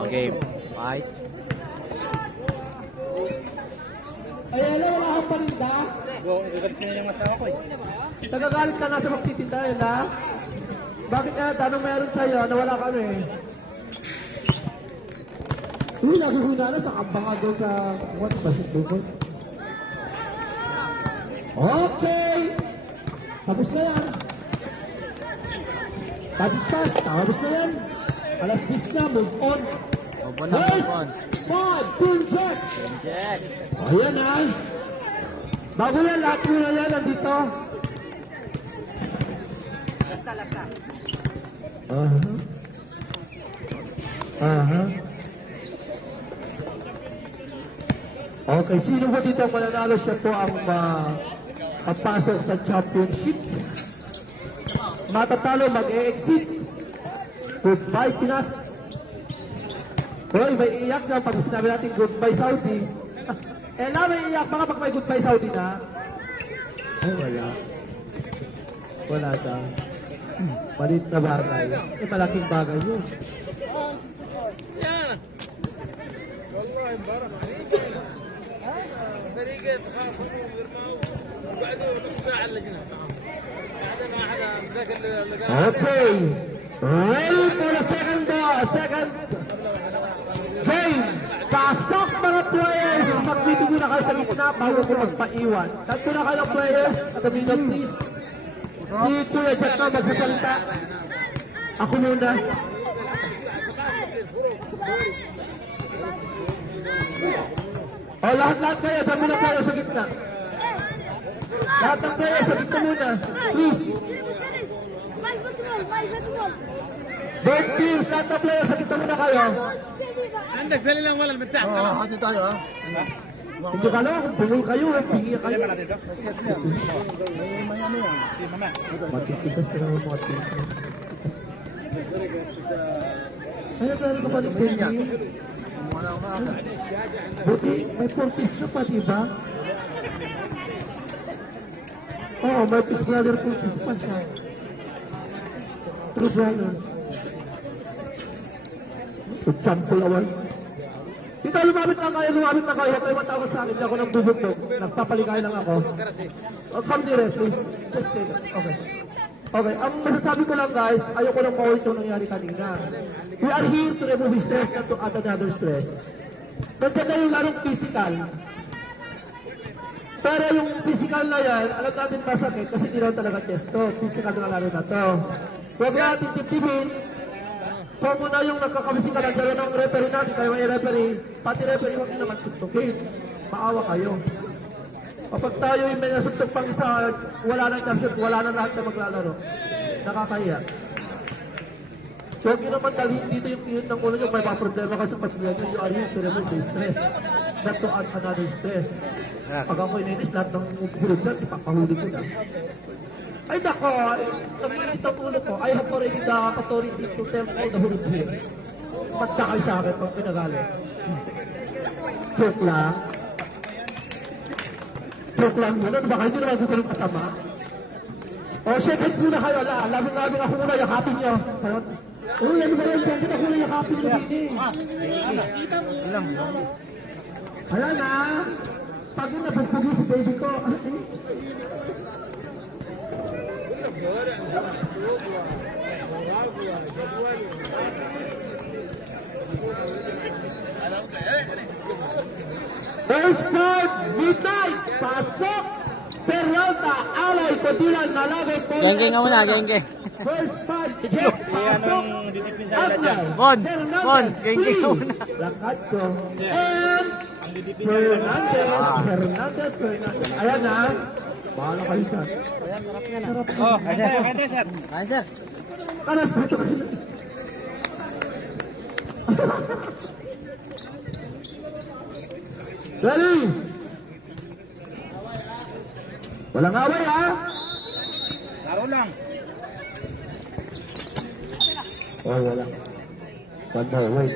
Okay, fight. Ay, alam, wala akong paninda. Nagagalit na yung asawa ko eh. Nagagalit ka na sa magtitinda, yun ha? Bakit kaya tanong meron sa'yo na wala kami? Uy, lagi ko na sa kabanga doon sa what ba si Dukoy? Okay! Tapos na yan. Pass. Tapos na yan. Alas 10 na, move on. Opo na, move on. Pod, team check. Check. Ayan na. Bago yan, lahat mo na yan nandito. Okay, sino ba dito ang mananalo? Siya po ang kapasok sa championship. Matatalo, mag-e-exit. Goodbye, Pinas. Hoy, may iyak na pag sinabi natin goodbye, Saudi. Na, may iyak pa kapag may goodbye, Saudi na. Ay, wala. Wala ka. Malit na bagay. Malaking bagay yun. Okay. Ready for the second game. Pasok mga players. Magdito muna kayo sa gitna bago ko magpaiwan. Tanto na kayo ng players. At a minute please. Si Kuya Jack na magsasalita. Ako muna. Lahat kayo. Dami ng players sa gitna. Lahat ng players sa gitna muna. Please. Both teams, lahat ng players sa gitna muna kayo. عندك فعلا lang wala المتاع. hati tayo ha. Hindi ka lang, pumul kayo, pingi kayo. Kasi yan. May ano yan. Matitigas ka naman mga team. Ano ka pa ni Senyo? Buti, may 40s ka pa, diba? Oo, may Fish Brother 40s pa siya. True brothers. Champo awal. Dito, lumapit lang kayo. Huwag kayo matawag sa akin. Hindi ako nang bubugtog. Nagpapaligay lang ako. Come dire, please. Just stay there. Okay. Okay, ang masasabi ko lang guys, ayoko lang maulit yung nangyari kanina. We are here to remove stress not to add another stress. Maganda yung larong physical. Pero yung physical na yan, alam natin masakit kasi hindi lang talaga testo. Physical na laro na to. Huwag natin tiptipin. Kung muna yung nagkakabisi ka lang dalawa ng referee natin, kayo may referee, pati referee huwag nyo naman suntukin. Maawa kayo. Kapag tayo yung may nasuntok pang isa, wala nang champion, wala nang lahat na maglalaro. Nakakahiya. So huwag nyo naman dalhin dito yung tihon ng ulo nyo, may mga problema ka sa pagbiyan nyo, you are here to remove the stress, not to add another stress. Pag ako ininis, lahat ng hulog na, ipapahuli ko na. Ay nako, nag-iinit ang ulo ko. I have already the authority to tell all the hulog here. Magda kayo sa akin pag pinagalit. Joke lang. Joke lang yun. Ano ba kayo? Hindi naman dito ng kasama. O, shake hands muna kayo. Labing ako muna, yakapin nyo. Uy, ano ba yan dyan? Kita ko muna yakapin nyo dito. Hala na. Pag yun napagpagin si baby ko. First part, midnight, pasok, Peralta, Alay, Codilan, Nalagay, Gengge nga muna, gengge. First part, Jeff, pasok, Aglay, Bon, Fernandez, gengge nga muna. Lakad ko, and Fernandez. Ayan na, bahala kayo dyan. Sarap yan. Oh, sir. Ay, sir. Alas, buto kasi na. Ready? Walang away ha? Laro lang. Oh, wala. One more, wait.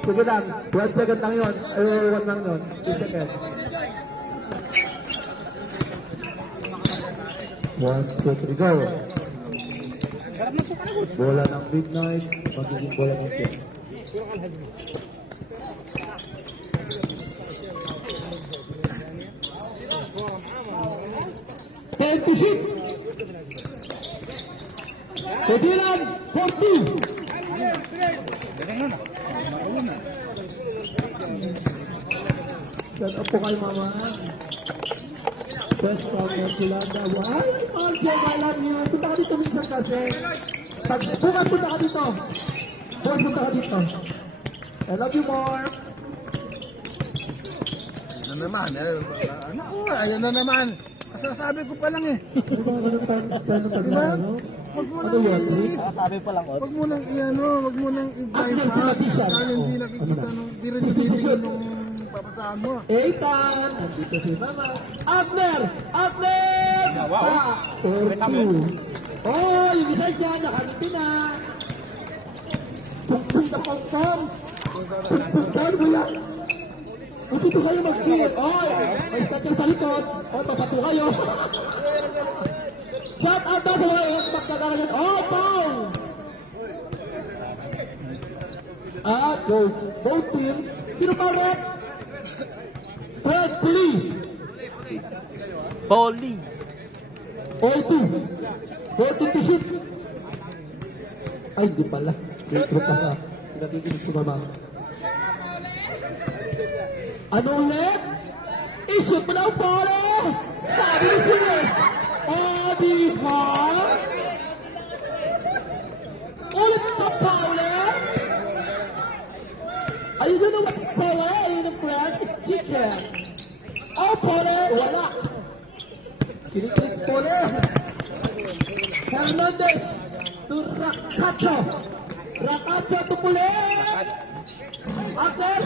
Sige lang, 1 second lang yun. Ay, 1 lang yun. 2 seconds. 1, 2, 3, go. Bola ng midnight, magiging bola ng 10. Ten to shoot. Kodilan, 40. Dan po kayo mama. Best comment sila daw. Ay, Marjo, I love you. Punta ka dito minsan kasi. Bukas punta ka dito. Bukas punta ka dito. I love you more. Ano naman? Naku, ayan na naman. Kasasabi ko pa lang eh. Ano ba ganun fans ka ng Diba? pagmano? Wag mo Ano nang yun, Rix? Sabi pa lang, wag mo nang iano, wag mo nang i-bypass. Ang politician. Dahil hindi Oh, nakikita ano na? nung, di rin nakikita nung papasahan mo. Ethan, nandito si Mama. Abner! Abner! Ah, 4-2. Oh, yung isa dyan, nakangiti na. Pukpuk na pang fans. Pukpukan mo yan. Dito kayo mag-cheer. Oh, may scatter sa likod. Oh, papato kayo. Shout out na sa mga magkakaroon. Oh, foul! Both teams. Sino pa rin? Fred Pili. Poli. O2. 14 to shoot. Ay, di pala. Intro pa ka. Nakikinig si Mama. Ano ulit? I-shoot mo na ang pare! Sabi ni Siles. O, di ba? Ulit pa pa ulit? Are you gonna watch Pole in the front? It's chicken. Oh, Pole! Wala. Siniklik Pole. Hernandez to Rakacho. Rakacho to Pole. Abner.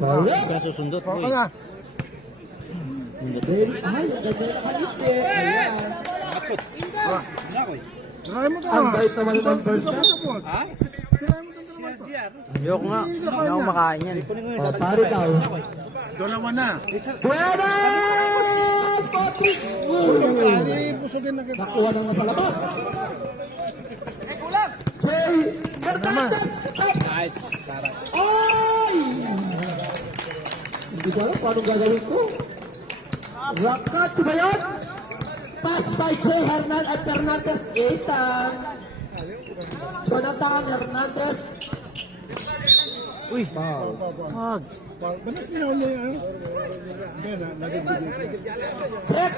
Pole. Kaya susundot mo Okay eh. na. Ay, ganda na kalit eh. Ayan. Try mo to. Ang bait naman ng Ito, person. boss. Ha? Try mo to naman to. Ayoko nga. Hindi ako makain yan. Oh, pare daw. Dalawa na. Buenas! Patrick! Kali, busogin na kita. Nakuha ng napalabas. Jay Hernandez! Nice. Sarap. Ay! Hindi ko alam kung anong gagawin ko. Rakat ba yun? Pass by Jay Hernandez at Hernandez. Ethan. Jonathan Hernandez. Uy. Wow. Wag. Bakit niya uli ano? Hindi na, nagigigil. Check!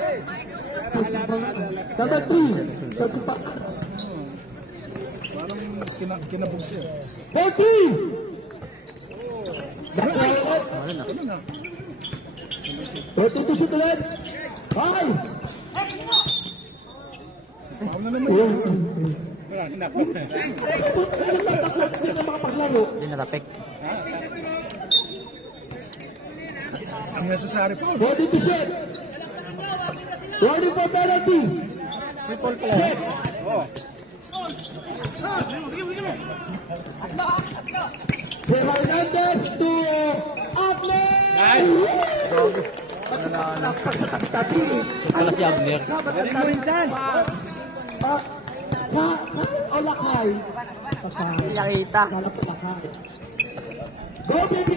Number 3. Pagkupak. Parang kinabog siya. 40! Nakuha ulit. Ano na? Ano na? 40 to shoot ulit. Ay! Paano na naman yun? Marami na ako. Kailan lang takot hindi na makapaglaro. Hindi natapik. Ang necessary po. 40 to shoot. Warning for penalty. People pala. Check. Oh. Hernandez to Abner. Nice. Nakpak sa tabi-tabi. Pala si Abner. Galing mo insan. O lakay. Hindi nakita. Kala po lakay. Go, baby!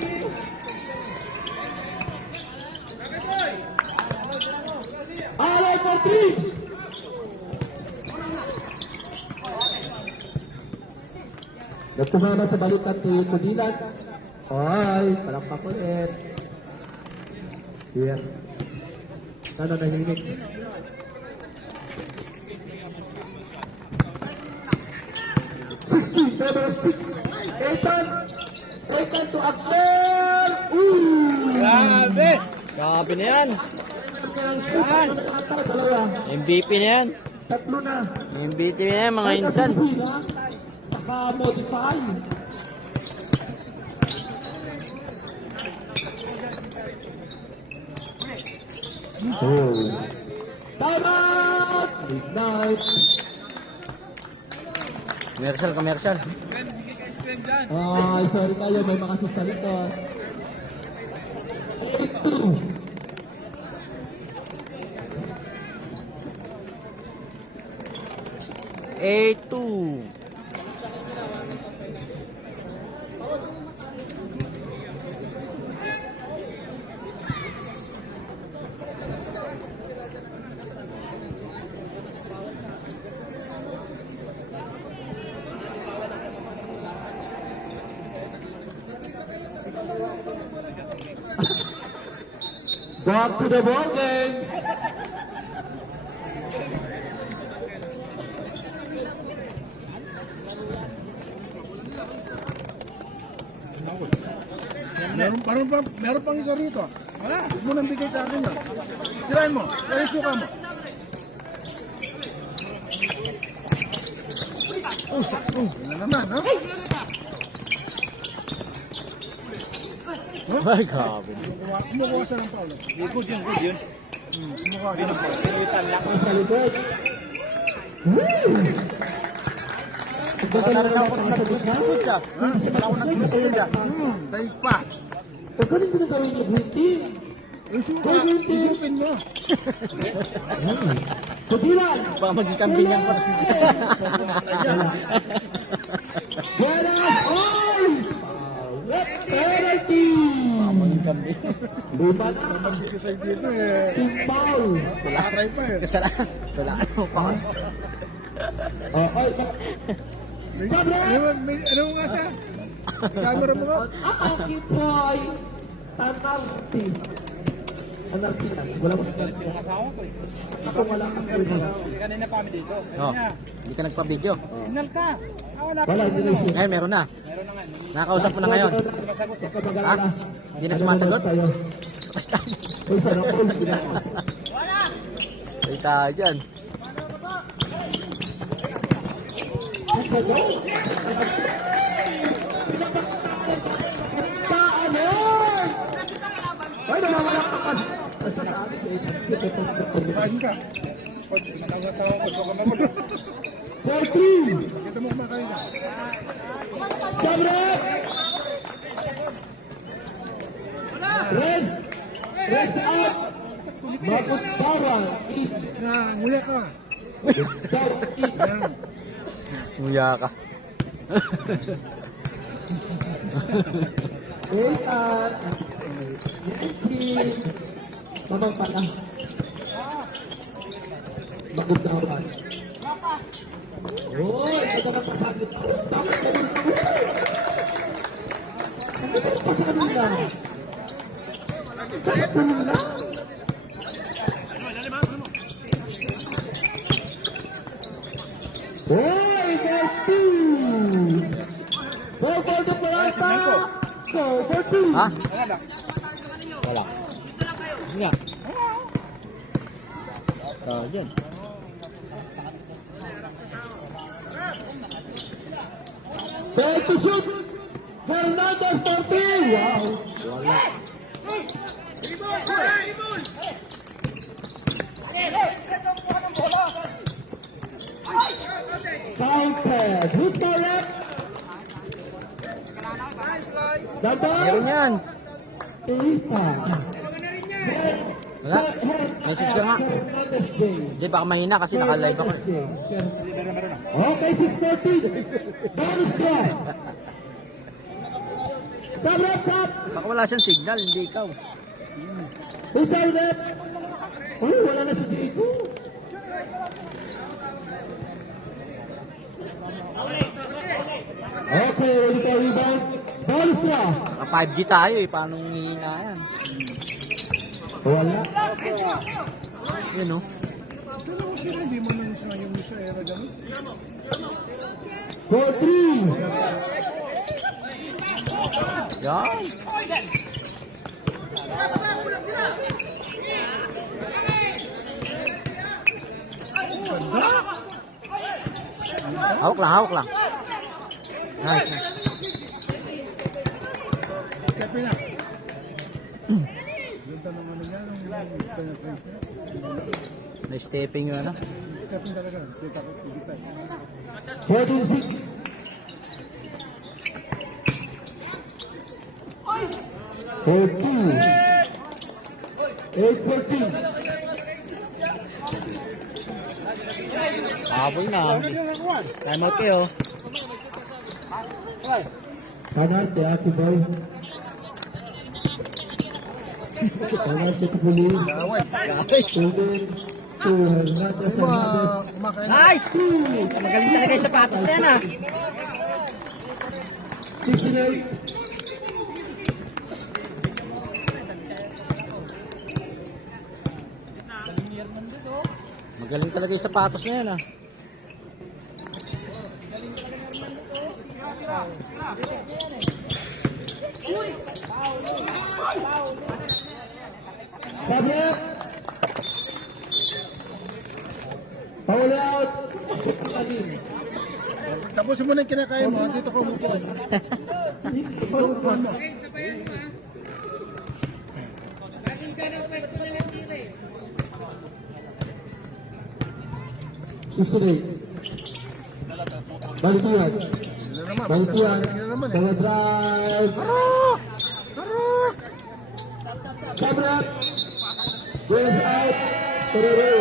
Alay for 3! Nagtumama sa balikan ni Kudilan. Ay, palakpak ulit. Yes. Sana nahinig. Favor of 6. Ethan to Abner. Ooh! Grabe. Grabe na yan. Ang shoot. Dalawa. MVP na yan. Tatlo na. MVP na yan mga insan. Naka-modify. Oh. Time out! Midnight. Commercial. Ay, sorry tayo. May makasisalita. 8-2. Back to the ball games. Meron pang isa rito. Wala. Huwag mo nang bigay sa akin yun. Tirahin mo. Kaya suka mo. Oh, sakto. Yun na naman, ha? Ay, grabe. Kumukuha siya ng paulo. Good yun. Kumukuha siya ng paulo. Pilitan lang. Sa likod. Woo! Pagkakaroon ako ng nag-good siya. Wala ko nag-good siya. Dahil pa. Pagkakaroon ko ng gawin ng green team. Eh, suka. Isupin mo. Kudilan. Baka maging kambingan pa si Buena all! Penalty! Baka maging kambingan. Luma na. Magsikisay dito eh. Team foul. Salakay pa eh. Kasalanan mo pa kasi. Ay, Ano mo nga siya? Camera mo nga. Aki Boy Tanarti. Tanarti na. Wala mo sa kanila. Yung asawa ko eh. Ako wala kang kanila. Kasi kanina pa kami dito. Oh, hindi ka nagpa-video. Signal ka. Wala Wala, hindi na siya. Ngayon, meron na. Meron na nga. Nakakausap mo na ngayon. Ha? Hindi na sumasagot? Uy, sana ko. Ay, tayo dyan. Paanon! Ay, nawawala ka pa. Saan ka? For three. Kita mo kumakain ka. Sabre! Rest! Rest out! Magot parang eat. Nguya ka. Down, eat. Yan. Nguya ka. Wait up. Eat. Mamang pala. Magot parang. Uy, ito na pasagit. Bakit ganun ka? Ano ba pasagit na? Bakit ganun na? Uy, Galti! Go for the Plata! Go for two! Ha? Wala ba? Wala. Nga. Tayo dyan. Back to shoot! Fernandez for three! Wow! Wala. Counted! Who's my rep? Number? Meron yan. Ita. Wala. Message ka nga. Fernandez Day. Hindi, baka mahina kasi naka-live ako. Okay, 6:14. Bonus draw. Sub rep, sub. Baka wala siyang signal, hindi ikaw. Who's our rep? Uy, wala na si Diego. Okay, ready for rebound. Bonus draw. Naka 5G tayo eh, paano hihina yan? Wala. Yun o. Dalawa sila, hindi mo nang isa yung isa eh. Ganun. For three. Yan. Hawak lang, hawak lang. Nice, nice. Kape na. Ganda ng ano niya, nung penetration. May stepping yun, ano? Kape talaga. Kita ko, kita. 14-6. 8-14. Habol na. Time out kayo. Kanan, the Aki Boy. Kanan, si Tupuli. Away. Tuloy. To Hernandez. Kumakain na. Nice! Magaling talaga yung sapatos na yan ah. 68. Magaling talaga yung sapatos na yan, ah. Sabret! Foul out! Alin. Tapusin mo na yung kinakain mo. Dito ka umupo. Ito upuan mo. Balikian. Sila naman. Balikian. Sila naman eh. Mga drive. Sabret! Goes out. Torero.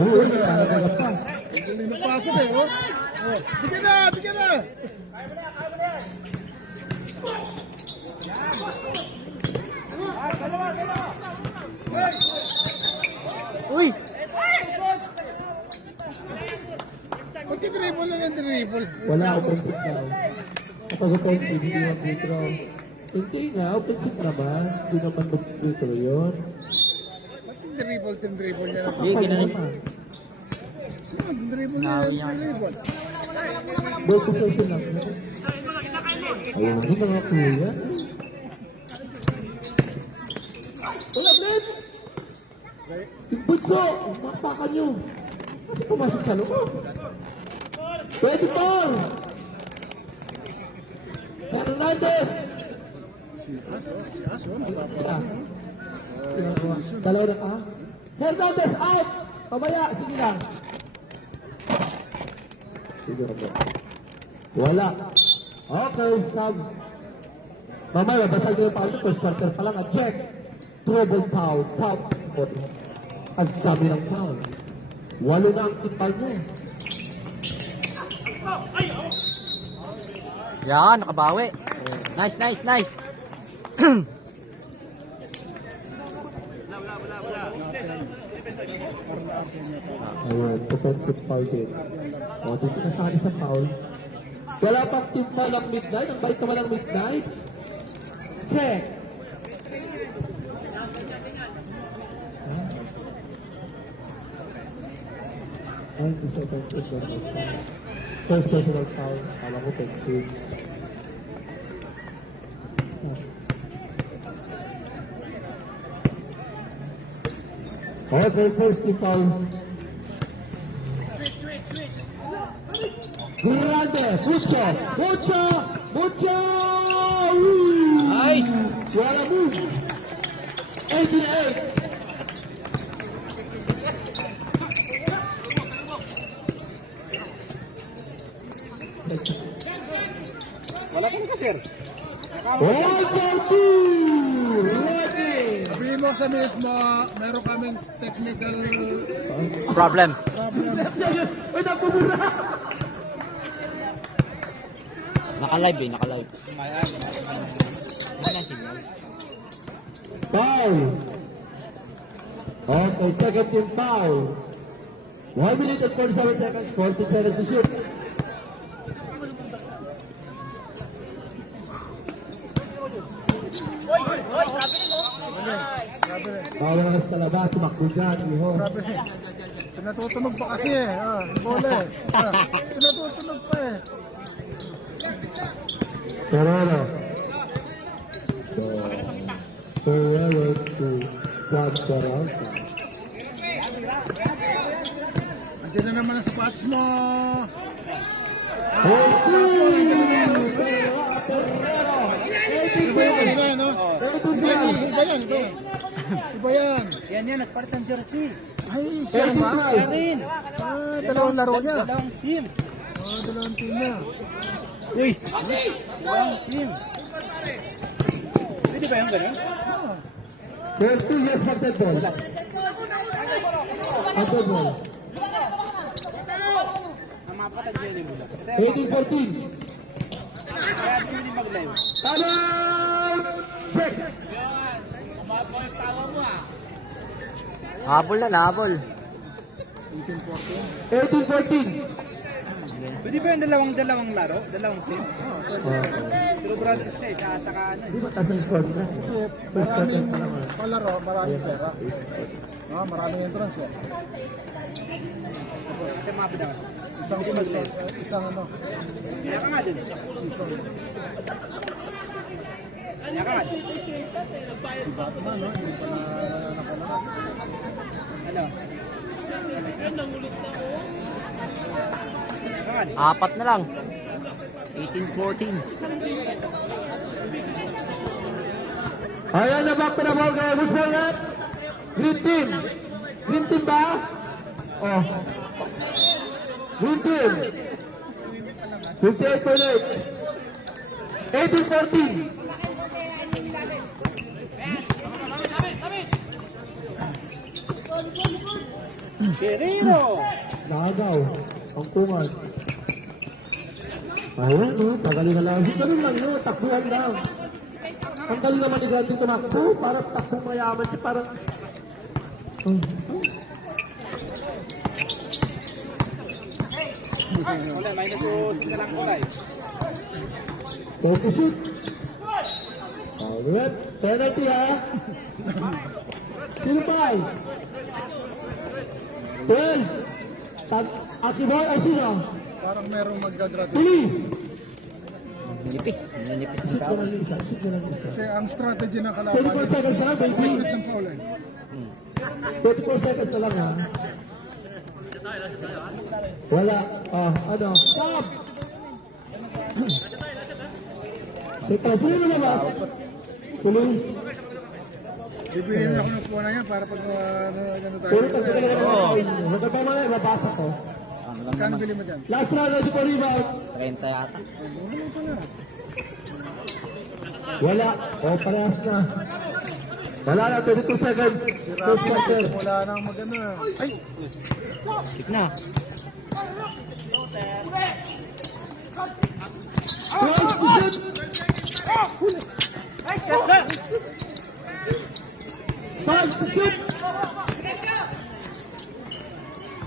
Uy, nakakagap pa. Galing na pasok eh. Oh. Oh. Bigyan na! Bigyan na! Uy! Pagka-dribble na ng dribble. Wala offensive daw. Kapag offensive, hindi yung free throw. Hindi nga, offensive naman. Hindi naman mag-free throw yun. Ba't yung dribble niya na? Hindi, ginanon. Yung dribble niya na dribble. Ball possession lang. Ayun, hindi mga kuya. Wala, Brad! Yung butso! Mapakan nyo! Kasi pumasok sa loob. 24! Hernandez! Si Aso. Dalawa na ka? Hernandez out! Pabaya, sige lang. Sige na. Wala. Okay, sub. Mamaya, basag na yung foul nyo. First quarter pa lang at check. Trouble foul. Foul. Ang dami ng foul. 8 na ang tipal nyo. Yan, nakabawi. Nice, nice, nice. Ayun, defensive foul din. O, dito na sa akin sa foul. Wala pang team foul ang midnight. Ang balik naman ang midnight. Check. Ay, ito sa offensive foul. First personal foul. Alam ko, offensive. Okay, first team foul. Grande, Mucho! Nice! Wala move! 88! Wala ka na sir. 1-2! Ready! Sabihin mo sa mismo, meron kaming technical Problem. problem. Uy, napumura! Naka-live eh, naka-live. Foul! Okay, second team foul. 1 minute and 47 seconds, 14 seconds to shoot. Bawal na sa labas, tumakbo dyan, iho. Grabe. Pinatutunog pa kasi eh. Bola eh. Pinatutunog pa eh. Torero. Torero to Juan Peralta. Andiyan na naman ang spots mo. Iba yan kanina, no? Iba yan. Iba yan. Yan, nagpalit ng jersey. Ay, siya ba? Rin. Dalawang laro niya. Dalawang team. Dalawang team niya. Uy! Dalawang team. Pwede ba yung ganun? 2 years back ball. Back ball. Ang mapatag yun yung mula. 18-14. Kaya hindi mag-live. Time! Check! Habol na, habol. 18-14. Pwede ba yung dalawang laro? Dalawang team? Pero brothers siya, siya at saka ano. Di ba taas ang score nila? Kasi First quarter maraming pa lang. palaro, maraming pera. Maraming entrance eh. Kasi mapid ako. Isang season, isang ano, Kaya ka nga din. season. Kaya ka nga din. Si Batman, no? Hindi pa na napalaro. Ano? Kaya ka nga din. Apat na lang. 18-14. Ayan na, back to the ball game. Who's ball net? Green team. Green team ba? Oh. Green team. 58.8. 18-14. Guerrero! Nagaw. Ang kuman. Ayun, no? Tagalin na lang. Ganun lang yun. Takbuhan lang. Ang galing naman ni Gandhi tumakbo. Parang takbong mayaman siya. Parang... Wala, minus 2 na lang oray. Focus it. Alright. Penalty ha. Sino pa? 12. Akiboy ay sino? Parang merong magka-graduate. Pili. Nipis. Nipis Shoot ko lang yung isa. Shoot ko lang yung isa. Kasi ang strategy ng kalaban 24 is seconds na lang, baby. wait ng foul eh. 24 seconds na lang ha. Wala. Ano? Stop! Teka, sino na labas? Tuloy. Bibigyan niyo ako ng puwan na yan para pag ano tayo. Puro kasi talaga ng mga foul. Huwag ka pa mga mabasa ko. Kano bili mo dyan? Last round, ready for rebound. 30 yata. Ano pala? Wala. Parehas na. Wala na, 22 seconds. Si First quarter. Ramos, wala nang magana. Ay! Stick na. Right, shoot! Five, shoot!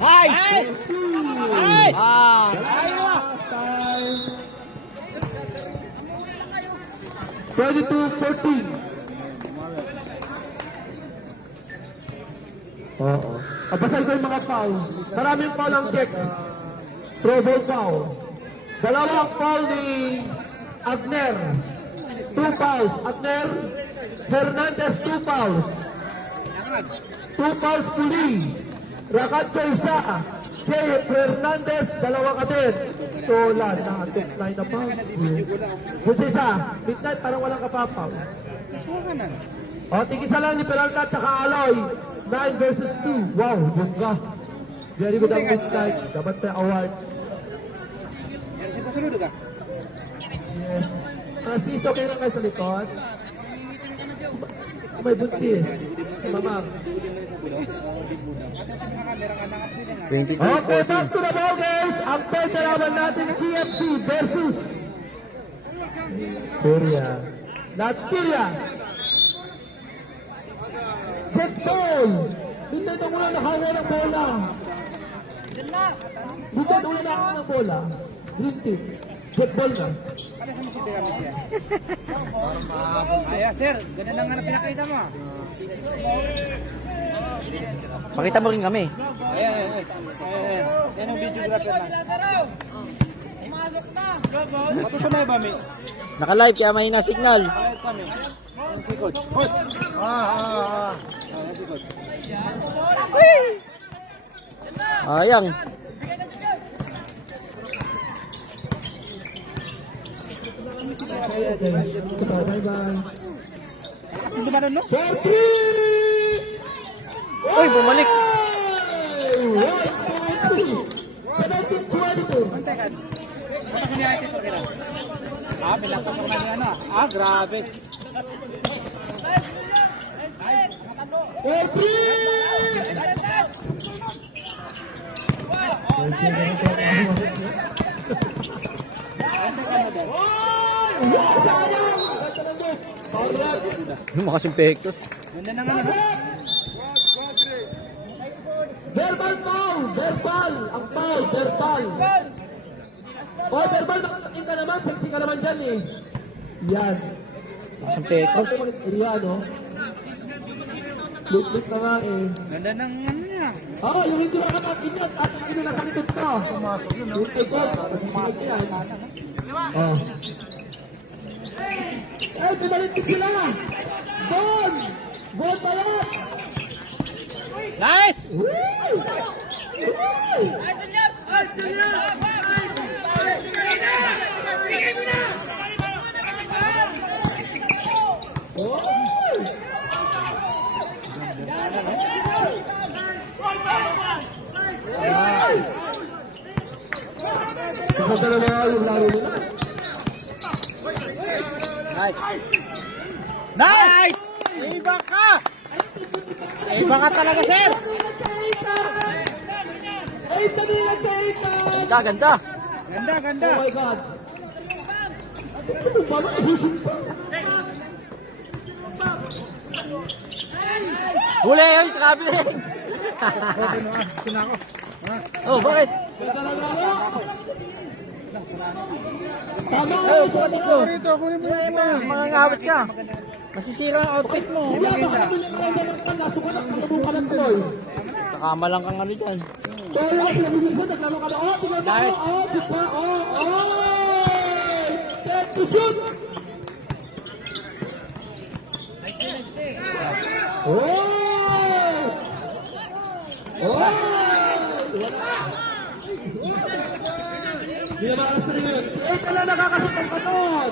Nice! Nice! Ah! Time. 22-14. Oo. Abasay ko yung mga foul. Maraming foul ang check. Pro ball foul. Dalawang foul ni Agner. 2 fouls. Agner Hernandez, 2 fouls. 2 fouls Puli. Rakat isa. Jay Hernandez, 2 ka din. So, lahat na 9 na fouls. Kung isa, midnight, parang walang kapapaw. O, tigisa lang ni Peralta at saka Aloy. 9 versus 2. Wow, bongga. Very good ang midnight. Dapat may award. Kasi pasunod ka? Yes. Sis, okay na kayo sa likod? May buntis. Si Mamang. 22-14. Okay, back to the ball games. Ang pagkalaban natin CFC versus Korea. Not Korea. Set ball. Bintay na muna nakahawa ng bola. Bintay na muna nakahawa ng bola. Green team. Set ball na. Ano sa mga piramid yan? Ay, sir, ganun lang na pinakita mo. Pakita mo rin kami. Ayan, ayan. Yan ang videographer na. Matusunay ba, Mi? Naka-live kaya may na-signal. Ayun kami. Ayan si Coach. Coach! Ayan si Coach. Ayang. Bye-bye. Hindi ba nun, no? 40! Uy, bumalik. 17-22. Teka. Ano ko niya ito kira? Pinakot ko na ano. Grabe. 40! Lumakas yung pektos. Ganda na nga yun. Verbal foul! Verbal! Ang foul! Verbal! Oy, verbal, makating ka naman. Sexy ka naman dyan eh. Yan. Isang peko. Yan, oh. Lit-lit na nga eh. Ganda ng ano niya. Yung hindi makakatin yun. At yung nakalitot ka. Pumasok yun, no? Yung ikot. Pumasok yan. Oh. Ay, pumalintik sila. Bon! Bon pala! Nice! Woo! Woo! Kapag na yung laro nila. Nice! Nice! Iba ka! Iba ka talaga, sir! Ay, tabi na kayo! Ganda. Ganda, ganda! Oh my God! Ano ba? Susunod. Huli yun, traveling. Oh, bakit? Tama Oh, bakit ko? Rito, kunin mo yung buwan. Mangangawit ka. Masisira ang outfit mo. Hindi ako makatulong ka lang dyan ang kaso ka na, kaso ka ng tuloy. Nakamalang kang ano dyan. So, yung kasi nag-uminsan, naglaro ka na, tingnan mo, di ba, set to shoot! Hindi na makalas na rin yun. Ka lang nakakasot ng kanon!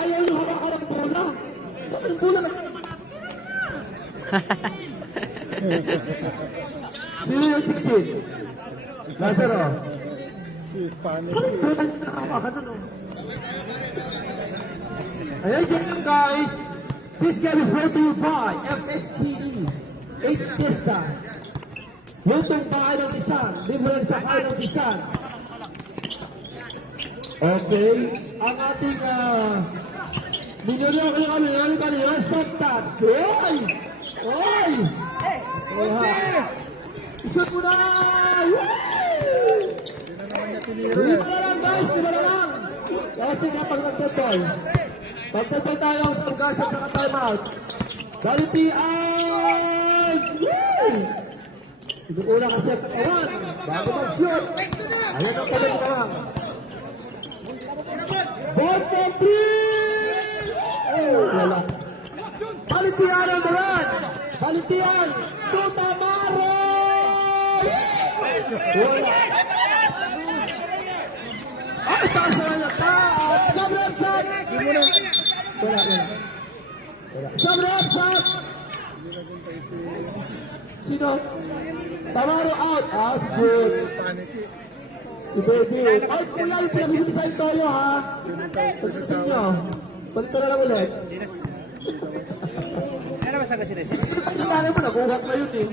Ayaw yung hawakan ng bola. Ang bola na... Sino yung 16? Lazaro. Si Panic. Ayan yan guys. This game is brought to you by FSTE. H-Testa. Lutong bahay ng Tisan. Limulan sa bahay ng Tisan. Okay. Ang ating binigyan ko kami ng kanina soft touch. Oy! Oy! Isot mo na! Lima na lang guys, lima na lang. Kasi nga pag nagtetoy. Pagtetoy tayo sa pagkasap sa time-out. Balitian! Woo! Inuuna kasi ang katawan. Bago mag-shoot. Ayan ang pala ka lang. Ball for three! Oh, wala. Balitian on the run! Balitian! To Tamaro! Wala. Ay, taas na lang. Taas! Sabrap shot! Wala. Sabrap shot! Sino? Tamaro out! Shoot! Panic. Si Baby. Ay, kuya, yung pinag-ibisahin tayo, ha? Pagkasin nyo. Balik na lang ulit. Ano ba sa kasi Hindi tayo mo, nakuhat na yun, eh.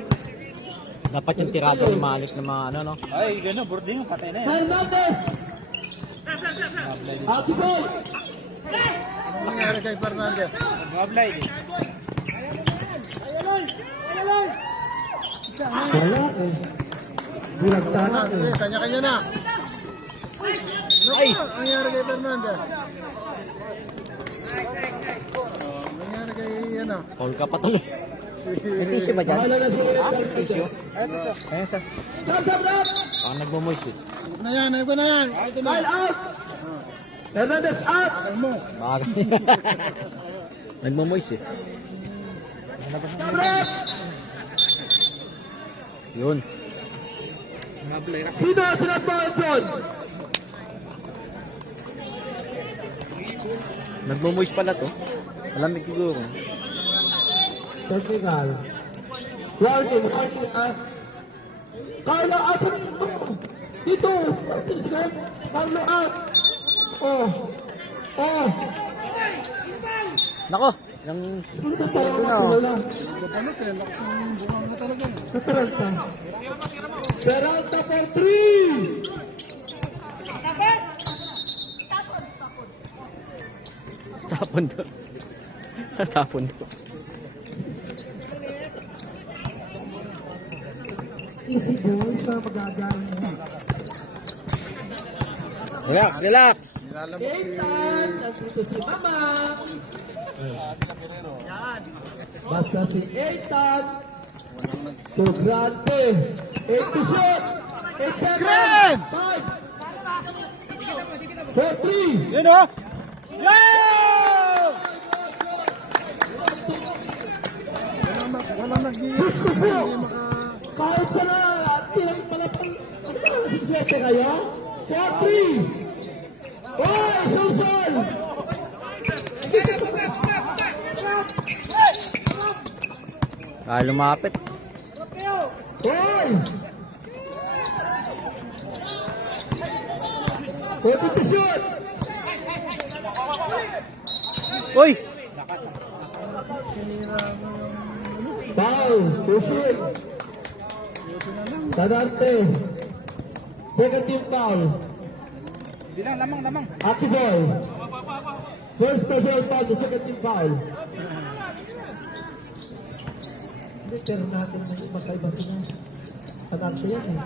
Dapat yung tirado ni Malik na mga ano, no? Ay, gano'n, boarding yung patay na yan. Hernandez! Akibol! Ano nangyari kay Fernandez? Mablay eh. Wala, eh. Bilagtanan, eh. Kanya-kanya na. Ay! Ano nangyari kay Fernandez? Nangyari kay ano? Paul ka pa tuloy. May tissue ba dyan? Bahala na si Hernandez. Tissue? Ayan sa. Sabrap! Parang nagmamoist eh. Na yan, ayun na yan. Kyle out! Hernandez out! Tagal mo. Bagay. Nagmamoist eh. Sabrap! Yun. Sino ang sinatbaan dyan? Nagmamoist pala to. Alamig siguro. Technical. Warning, Carlo out! Dito! Carlo out! Oh! Nako! Yung... Ano ba parang wala? Gabanot eh. Lakas ng bunga nga talaga. Peralta. Peralta for three! Tapon to. Tapon to. Easy boys, mga magagaling mo. Relax, relax. Ethan, nandito si Mama. Basta si Ethan. Tugrante. 8 to shoot. 8 seconds. 5. 4, 3. Yun o. Walang nag-iisip. Hindi Kahit sa na, tilang malapang. Siswerte kayo? 4, 3. Hoy, Susan! Lumapit. Hoy! 40 to shoot! Uy! Foul, to shoot. Tadante. Second team foul. Di lang, lamang. Aki Boy. First personal foul, the second team foul. Hindi, pero natin na magkaiba sila. Tadante yan eh.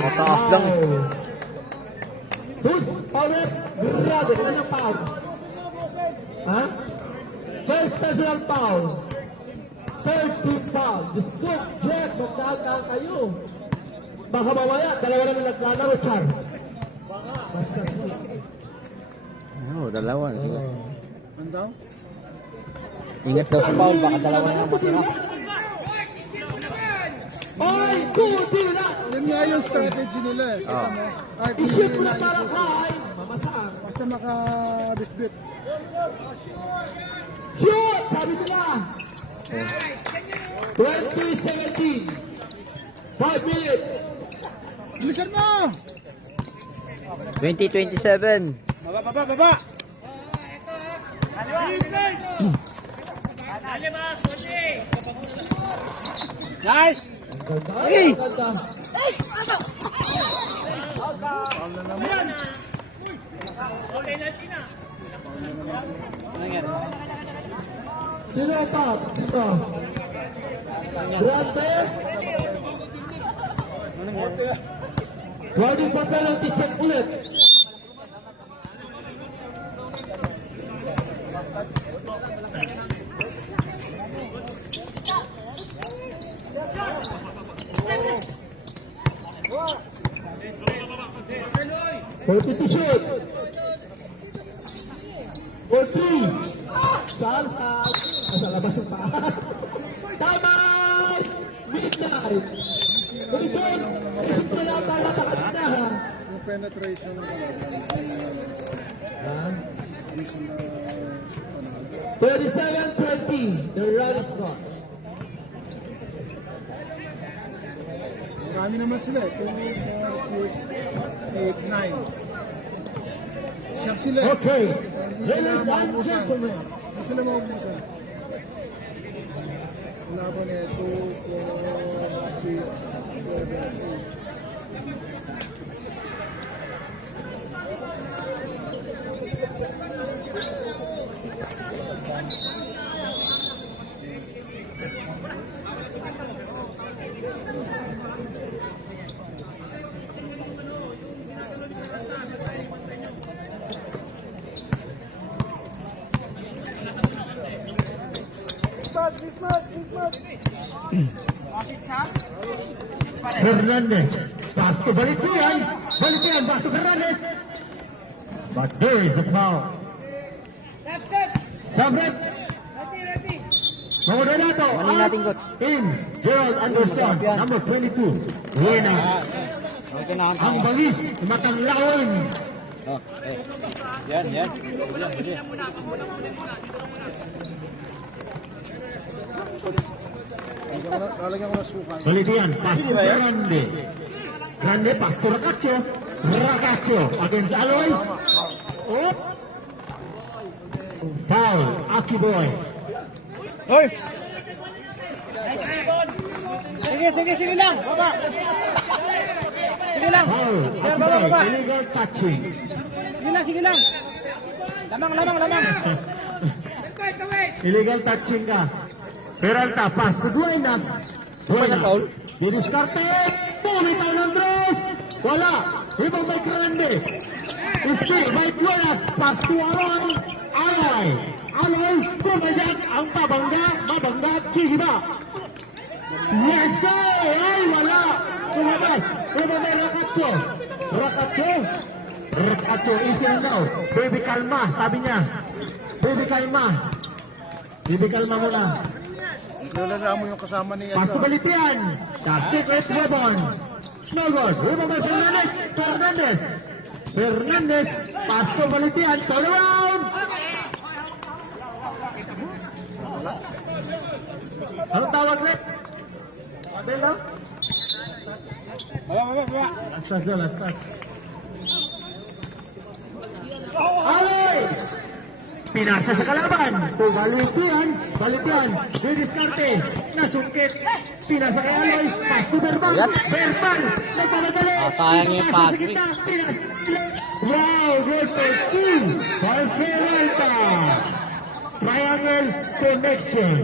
Mataas lang eh. Who's foul rep? Grado, ilan ang foul? Ha? First personal foul. Third team foul. Just go, Jet, magdaan kayo. Baka mamaya, dalawa na naglalaro, Char. Basta sila. Dalawa. Ano daw? Ingat daw sa foul, baka dalawa na matira. Ay, kuti na! Yan nga yung strategy nila eh. Kita mo? Kahit hindi Isip mo nila na parang isusot. kahay. Mamasaan. Basta makabit-bit. Shoot! Sabi nila. 20-17. 5 minutes. Bilisan mo! 20-27. Baba. Nice! Ang ganda. Hey! Ang ganda. Ano yan? Sino ang top? Sino? Grande. Riding for penalty kick ulit. Forty to shoot. 4-3. Sal. Nasa labas yung paa. Tama! Midnight! Rebound! Isip na lang talatakad na ha. Yung penetration ng Ha? is na 27-20. The run is gone. marami naman sila eh. 2, 4, 6, 8, 9. Siyam sila eh. Okay. Hindi sila Ladies and maubusan. gentlemen. Hindi sila maubusan. Sila po niya 2, 4, 6, 7, 8. Hernandez. Pass to Valentian. Valentian, back to Hernandez. But there is a foul. Sabret. Maudanato. Manin natin, coach. In. Gerald Anderson. Number 22. Winners. Okay na Ang bangis. Matang laon. Yan. Lalagyan ko na suka. Valentian. Pass to Grande. Grande. Pass to Racaccio. Racaccio. Against Aloy. Oh. Foul. Aki Boy. Hoy! Sige lang. Baba. Sige lang. Foul. Sir, Aki baba. Boy. Illegal touching. Sige lang. Lamang. Illegal touching ka. Peralta, pass to Duenas. Duenas. Diniskarte. Bumitaw ng Andres. Wala. Ibang may Grande. Iski, may Duenas. Pass to Aloy. Aloy. Aloy. Pumayag ang pabangga. Mabangga. Kihiba. Yes, sir. Ay, wala. Tumabas. Ibang may Rakatso. Rakatso. Rakatso. Easy lang daw. Baby kalma. Sabi niya. Baby kalma. Baby kalma muna. Lalaga mo yung kasama niya. Pasubalitian, the secret weapon. No good. Uno by Fernandez. Fernandez. Fernandez. Pasubalitian. Turn around. Anong tawag ulit? Abel lang? Baba. Last touch daw, last touch. Alay! Pinasa sa kalaban. Balitian. Didiskarte. Nasungkit. Pinasa kay Aloy. Pass to Berban. Berban. Nagpamadali. sayang yung Pinasa sa Patrick. gitna. Wow, good for two. For Peralta. Triangle connection.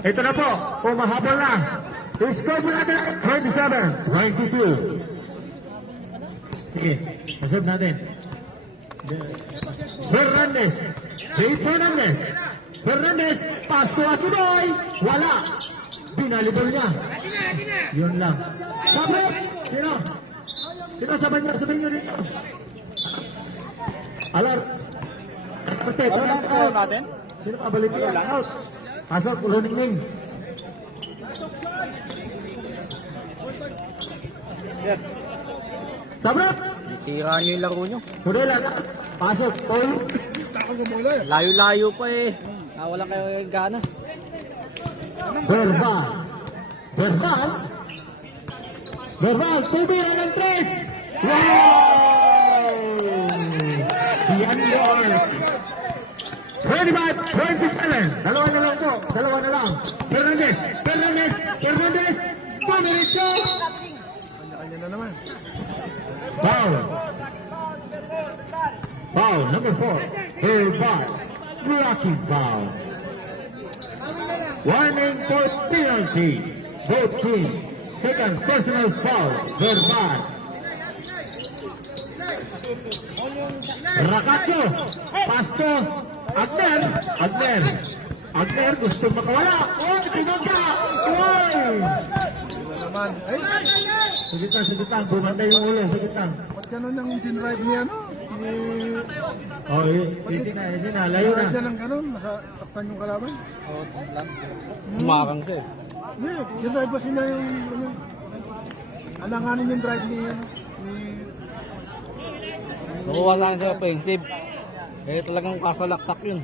Ito na po. Pumahabol na. I-score mo natin. 27-22. Sige. Masod natin. Fernandez. Jay Fernandez. Fernandez. Pass to Atudoy. Wala. Binalibol niya. Yun lang. Sabi. Sino? Sino sabi niyo dito? Alert. Protect. Ano natin? Sino kabalik niya? Out. Pasok. Running. Sabrap. Sira nyo yung laro nyo. Muna lang. Pasok. Paul. Takot ng bola eh. Layo-layo pa eh. Wala kayo gana. Verbal. Tubiran ng 3. Wow! Beyond work. 25-27. Dalawa na lang po. Fernandez. 2 minutes. Kanya-kanya na naman. Foul, number 4. Verbal. Blocking foul. Warning for penalty. Both teams. Second personal foul. Verbal. Rakatso. Pasto. Agner gusto makawala. Oh, pinagka. Oy! Naman. Ay, Sagitan. Bumanda yung ulo. Sagitan. ba't ganun ang din-ride niya, no? Oh, easy na. Layo Ride niya na. ng ganun, nasaktan yung kalaban. Umakang siya eh. Hindi, yung drive kasi niya yung, alanganin yung drive niya, ni Nakuha sana siya offensive. Eh talagang kasalaksak yun.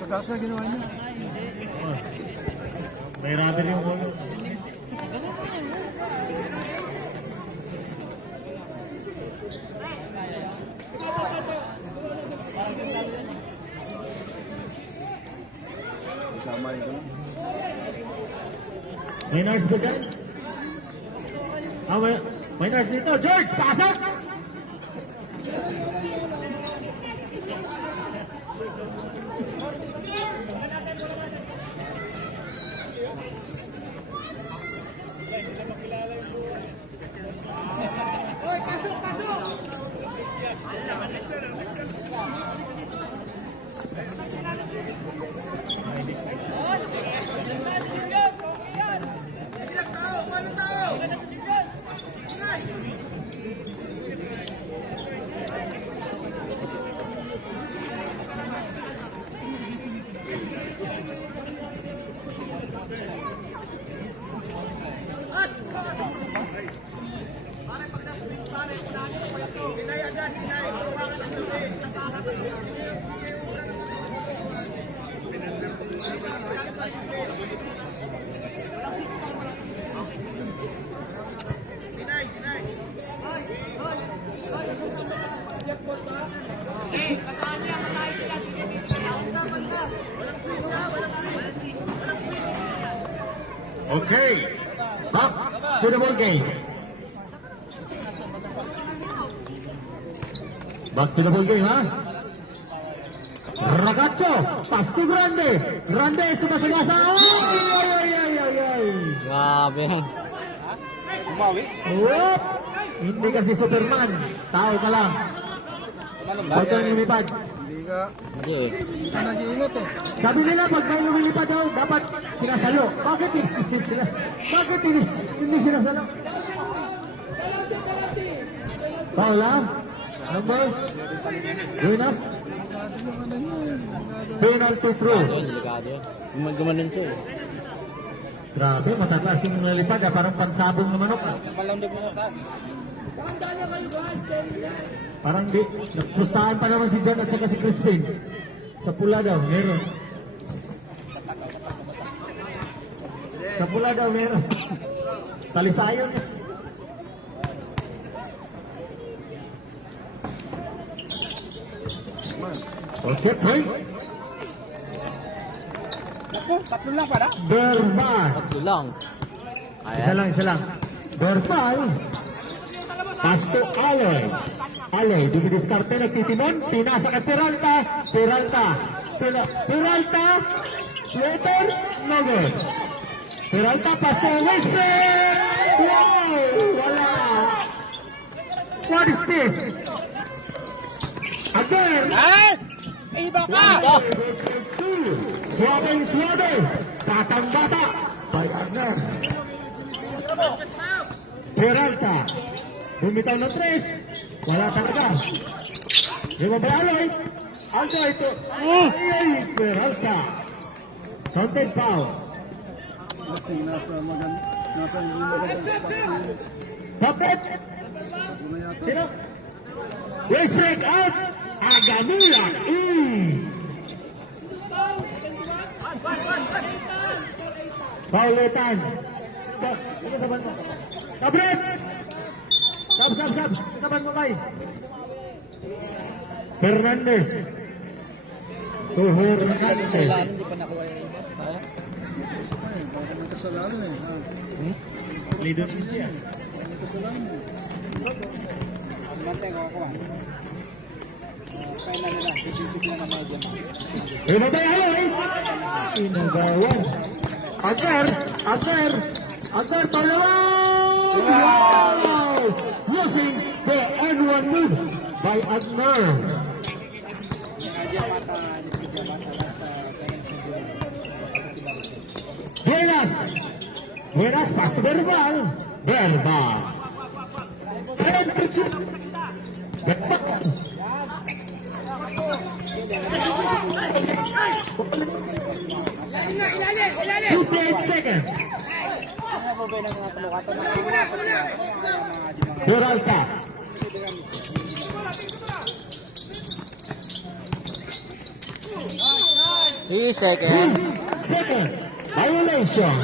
sa gasa ginawa niya. May rubber yung ulo. May nurse ba dyan? May nurse dito. George, pasok! Okay. Back to the ball game. Back to the ball game, ha? Rakacho, pass to Grande. Grande, sumasagasa. Ay. Grabe yan. Bumawi. Whoop! Hindi kasi Superman. Tao ka lang. Huwag kang lumipad. Hindi ka. Hindi eh. Hindi ka nag-iingat eh. Sabi nila, pag may lumilipad daw, dapat sinasalo. Bakit hindi sinasalo? Paula? Number? Venus? Penalty throw. Yun, delikado yun. Gumanon to eh. Grabe, matataas yung nalipad. Parang pansabong na manok. Palandog mo ka. Parang di. Nagpustahan pa naman si John at saka si Crispin. Sa pula daw, meron. Sa pula daw, meron. Talisayon. Okay, point. Naku, tatlo lang pala. Verbal. Tatlo lang. Isa lang. Verbal. Pass to Aloy. Aloy, dumidiskarte, nagtitimon. Pinasa kay Peralta. Peralta. Later, no good. Peralta, pass to Westbrook. Wow! Wala. What is this? Again. Ay! Iba ka! Suwabe. Batang-bata. By Agner. Peralta. Bumitaw ng 3. Wala talaga. Di ba ba Aloy? Aldo ito. Ay, Peralta. Counted foul. Ito nasa hindi magandang spot si Kapit. Ano yata. Sino? Waste break out. Agamula. Paulitan. Sige, saban mo. Kabret! Sab. Saban mo kay. Fernandez. To Hernandez. Hindi pa nakuha yung iba. Ha? Ay, baka may kasalanan eh. Leadership siya. May kasalanan eh. Manteng ako ah. Kaya na nila, titigil na mga dyan. Inagay Aloy. Inagawan. Agner, palawan! Wow! Using the N1 moves by Agner. Buenas, pass to Verbal. Two seconds. Peralta. Three seconds. Seconds. Violation.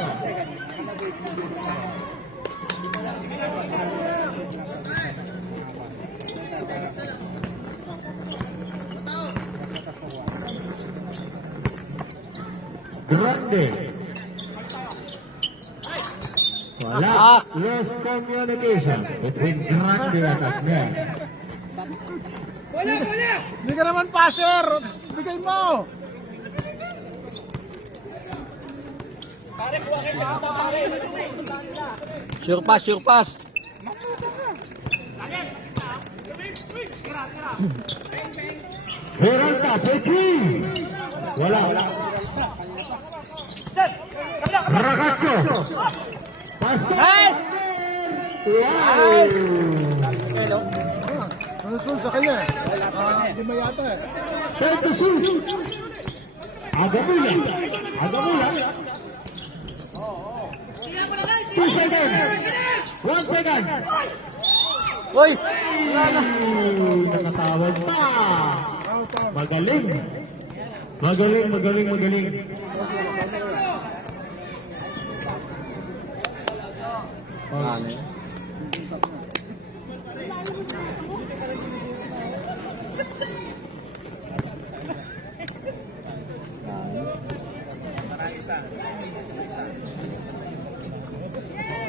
Grande. Wala. Lost communication between Grande and Agner. Hindi ka naman passer! Bigay mo! Sure pass. Peralta, Petri. Wala. Ragazzo. Pasto. Wow. Ano sa kanya eh? Hindi ba yata eh? Take the shoot. Agamula. 2 seconds. 1 second. Uy! Nakatawag pa. Foul. Magaling. Ano yun?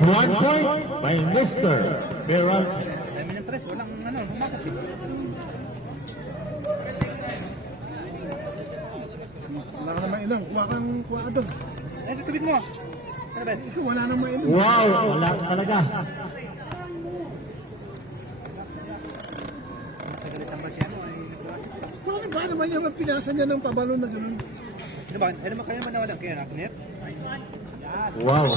One point by Mr. Peralta. Walang humakot eh. lang, kuha ka doon. Ay, tutubig mo. Ano ba? Ikaw, wala nang mainom. Wow, wala talaga. Nagalitan ba siya? Ba naman niya pinasa niya ng pabalon na gano'n? Ano ba? Ano ba kayo naman nawalan? Kaya naknet? Wow.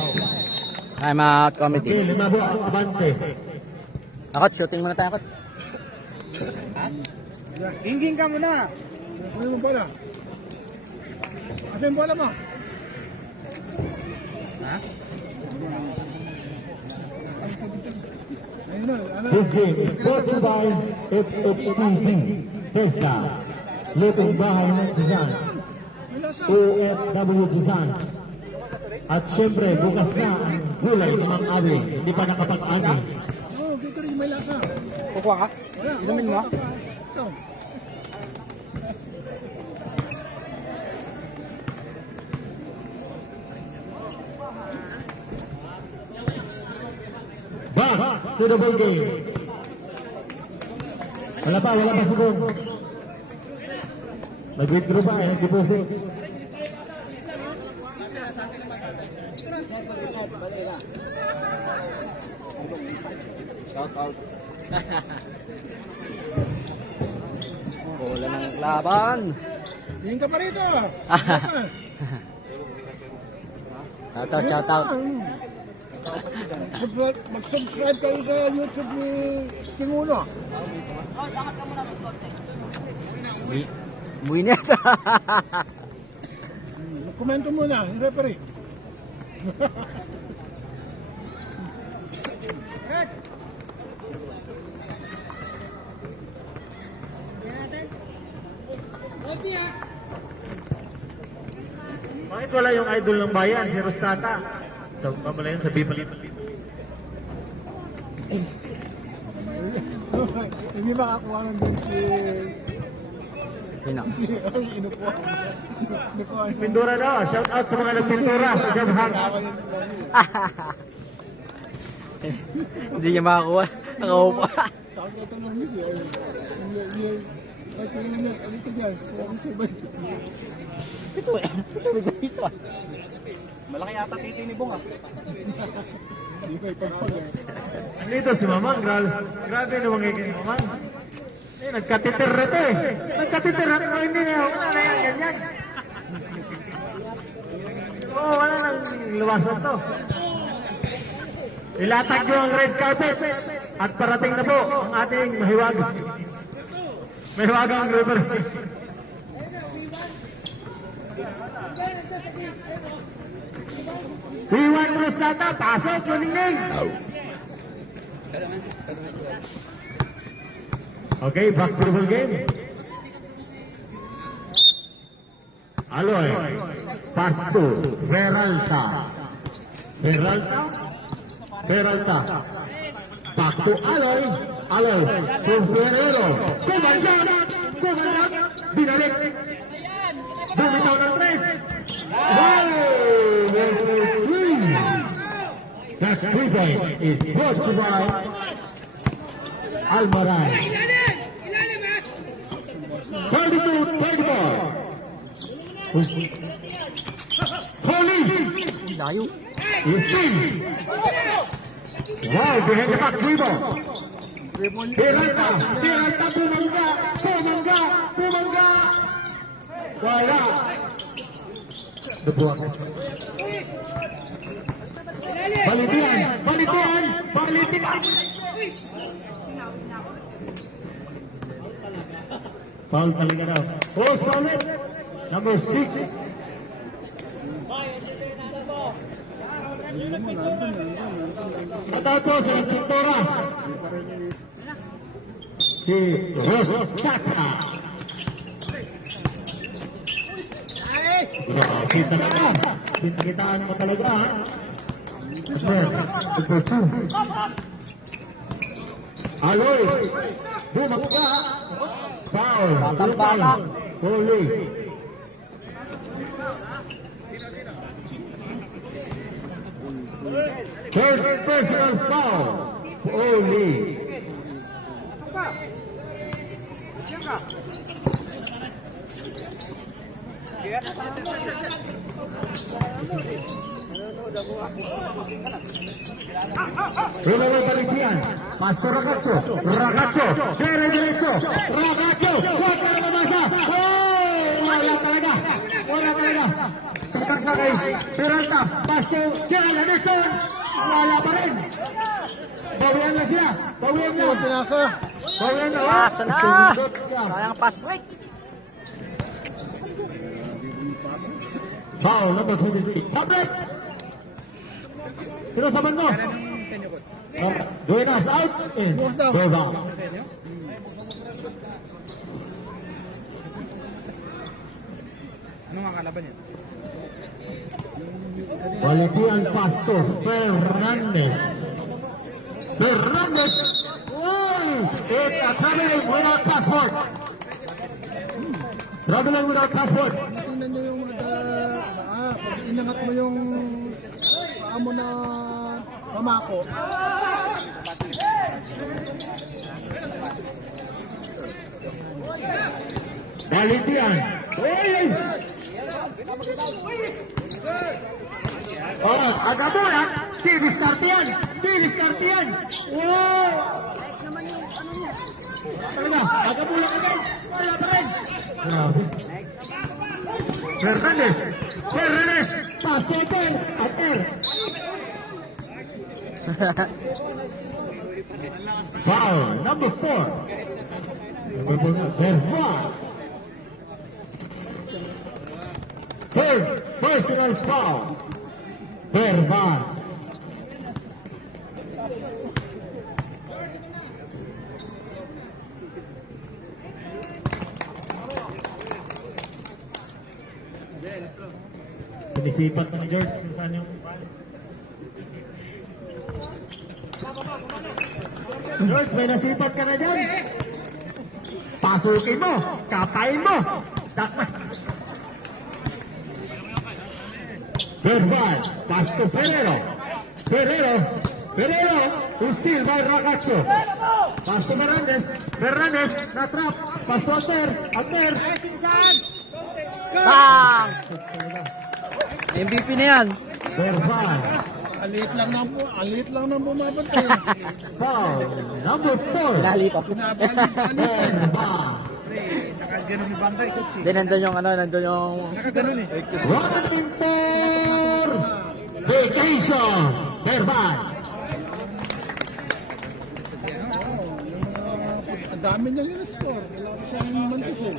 Time out Okay, committee. 5 ang abante. Akot, shooting muna tayo, Akot. Gingging ka muna. Ano yung bola? Asa yung bola mo? Ha? Ayun na, ano? This game is brought to you by FHTV, Pesca, Lutong Bahay ng Design, May lasa. OFW Design. At syempre, bukas na ang gulay ng mga abi. Hindi pa nakapag-abi. Oo, dito rin may lasa. Kukuha ka? Wala, Inumin mo? Ito. Back to the ball game. Wala pa siguro. Nag-withdraw pa eh, deposit. Shout out. Bola ng laban. Tingin ka pa rito. Shout out, shout out. Mag-subscribe kayo sa YouTube ni King Uno. Buinet. Komento muna, yung referee. Bakit wala yung idol ng bayan, si Rostata? Sa pamala yun, sa Bipal. Hindi makakuha ng din si... Sino? Inupuan. Inupuan. Pintura daw, shout out sa mga nagpintura sa Jabhang. Hindi niya makakuha. Nakaupo. Takot ito ng miss eh. At yung ano ito dyan, sabay. Ito eh. Ito may ganito ah. Malaki yata titi ni Bong ah. Hindi ko ipagpag eh. Dito si Mamang, grabe na magiging Mamang. Eh, nagkatiter na ito eh. Nagkatiter na ito, hindi na, wala na yan, ganyan. Oo, wala nang luwasan to. Ilatag nyo ang red carpet at parating na po ang ating mahiwagang. Mahiwagang referee. Iwan Rostata, pasok, luningning. Okay, back to the ball game. Aloy, pass to Peralta. Peralta. Back to Aloy. Aloy to Ferrero. Kumandag. Binalik. Bumitaw ng tres. Wow! That rebound is brought to you by Almaran. 32-24. Holy! Layo. Steve. Wow, behind the back, rebound. Peralta bumangga. Wala. Nabuwag. Balitian. Foul talaga daw. Post foul it. Number 6. Matapos ang pintura. Si Rostata. Kita-kitaan mo talaga. Number 2. Aloy. Bumangga. Foul. Batang-bata. Holy. Third personal foul. Holy. Sulaway Baligyan, Pastor Ragazzo, dire-diretso, Ragazzo, huwag ka na mamasa, wala talaga, tatak na kay Peralta, Pastor Gerald Anderson, wala pa rin, bawian na siya, bawian na, Pasa na! Sayang pass break. foul number 26, Sablet, sinasaban mo, Duenas out, in, Beba. Ano nga kalaban yan? Balikian Pasto Fernandez. It's a traveling without passport. Traveling without passport. Tingnan nyo yung pag inangat mo yung paa mo na pamako. Balikian. Oh, agabola. Didiskarte yan. Wow. Talaga, agabola agad. Wala pa rin. Grabe. Fernandez. Pass open. Ater. Foul number 4. Third personal foul. Berban. Sumisipat na ni George kung saan yung George, may nasipat ka na dyan. Pasukin mo, kapain mo. Takma. Berban, pass to Ferrero, still by Ragazzo. Pass to Fernandez, na-trap. Pass to Ater. Bang! MVP na yan. Berban, Alit lang ng bumabantay. foul, number 4. Nalipap. Berban. Nakaganon ni Bantay, coach. Then nandun yung Nakaganon eh. Running for vacation. Berban. Ang dami niyang in-score. Wala ko siyang mantis eh.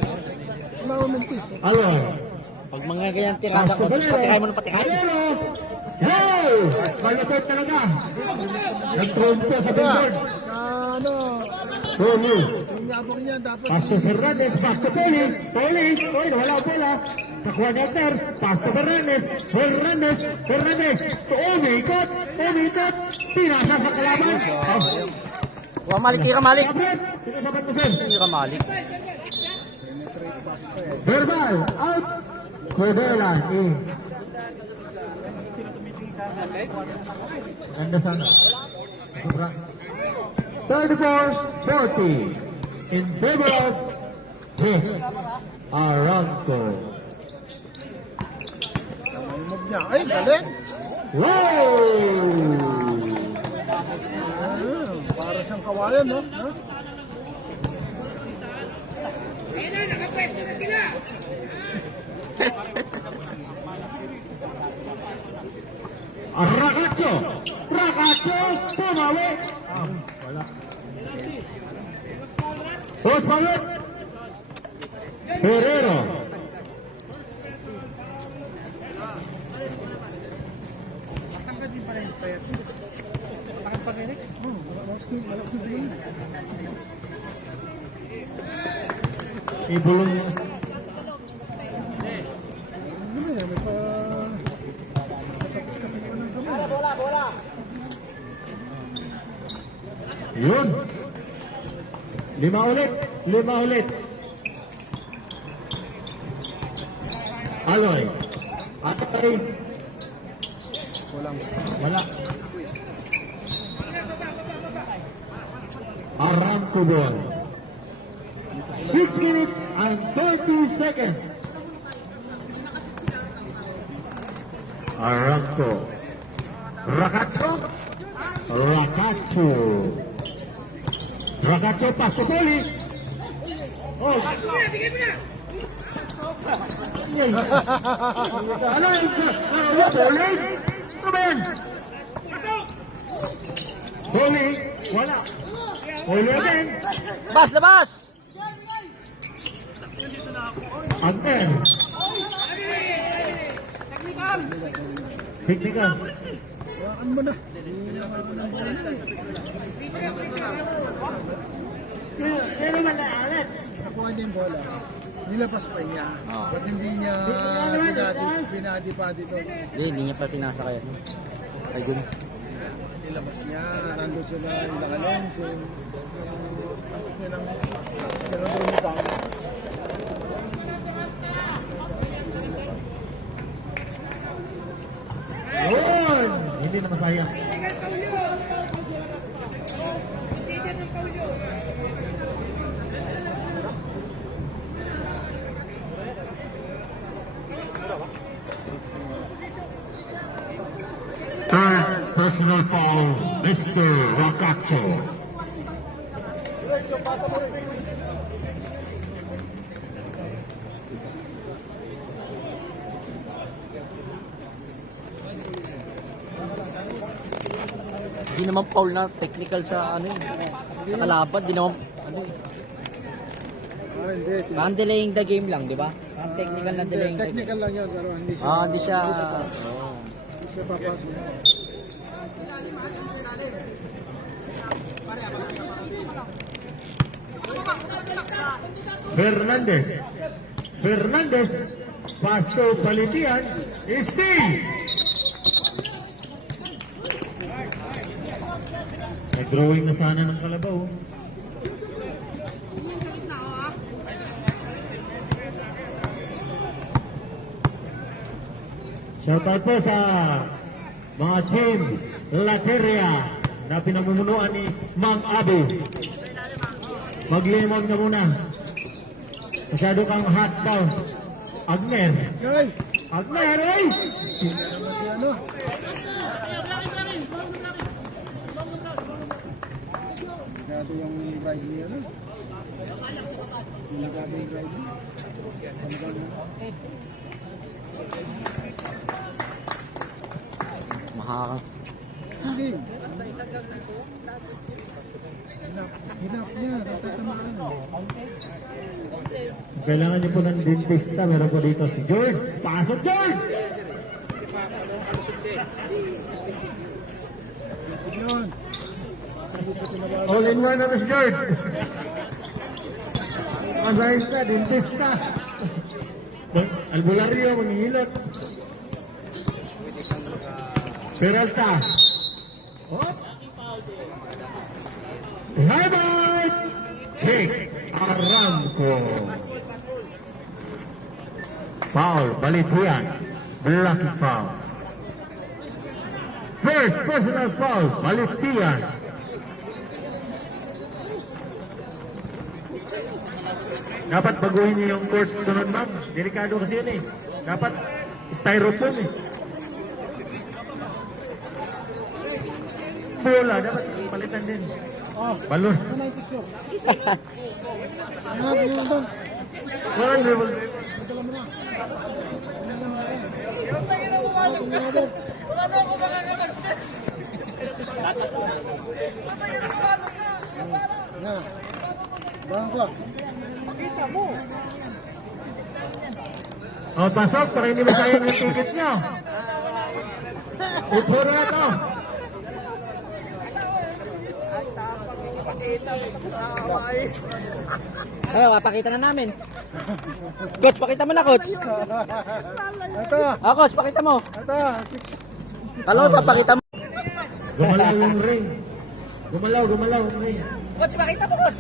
Wala ko mantis. Alon. Pag mga ganyan tirada ko, patihay mo ng patihay. Wow! Malupit talaga. Nag-trompo sa billboard. Ano, Tony. yung yabok niya dapat Pasto Fernandez, back to Poli. Oy, wala ang bola. Nakuha ni Ater. Pasto Fernandez. Umikot. Pinasa sa kalaban. Tira Malik. Abret. Sinasabat mo, sir. Tira Malik. Verbal. Out. Cuevela. In. Ganda sana. Sobrang. 34-40 in favor of Jeff Aranco. yung move niya. Ay, galing! Wow! Para siyang kawayan, no? Ha? Ragazzo, pumawi. Wala. Post bawit. Ferrero. Ibulong mo. Ano yan? May pa... Kapit-kapit pa ng kamay. Yun. Lima ulit. Aloy. Atay. Wala. Aranco ball. 6 minutes and 30 seconds. Aranco. Rakacho. Rakacho. Rakacho pass to Toli. Oh. Ano yung Toli? Ano ba yan? Toli, wala. Toli again. Labas, labas! Agner. Technical. Ano mo na? Kaya naman na alat. Nakuha niya yung bola. Nilabas pa niya. Ba't hindi niya pinadi pa dito? Hindi niya pa pinasa kaya. Ay, gano'n. Nilabas niya. Nandun sila ilalim. Tapos nilang lumutang. Yun! Hindi na masaya. Third personal foul, Mr. Rakacho. Hindi naman foul na technical sa ano yun. Sa kalaban, di naman ano yun. Hindi. Parang delaying the game lang, di ba? Parang technical na delaying the game. Technical lang yun. Pero hindi siya. Ah, hindi siya. Hindi siya papasok. Fernandez. Fernandez. Pass to Palitian. Steve. Nag-drawing na sana ng kalabaw. Shoutout po sa mga team Lateria na pinamumunuan ni Mang Abu. Mag-lemon ka muna. Masyado kang hot daw. Agner. Ay! Agner, eh! Ano si ano? Nagado yung ride niya, ano? Nagado yung ride niya. Mahaka. Hindi. Hinap niya. Tatamaan. Kailangan niyo po ng dentista. Meron po dito si George. Pasok, George! Sige yun. Hindi siya tinabalo. All in one na si George. Masahin ka, dentista. Albularyo, manghihilot. Peralta. Oh. Herbert! Kick. Aramco. Foul, Balitian. Blocking foul. First personal foul, Balitian. Dapat baguhin niyo yung court sunod, ma'am. Delikado kasi yun eh. Dapat styrofoam eh. Bola, dapat palitan din. Balon. Ano yung picture? Ano yung doon? Walang dribble. Madala mo na. Na. Bangko. Pakita mo. O, pasok para hindi masayang yung ticket nyo. Upo na ito. Ay, papakita na namin. Coach, pakita mo na, coach. Ito. Ah, coach, pakita mo. Ito. Talo, papakita mo. Gumalaw yung ring. Gumalaw yung ring. Coach, pakita mo, coach.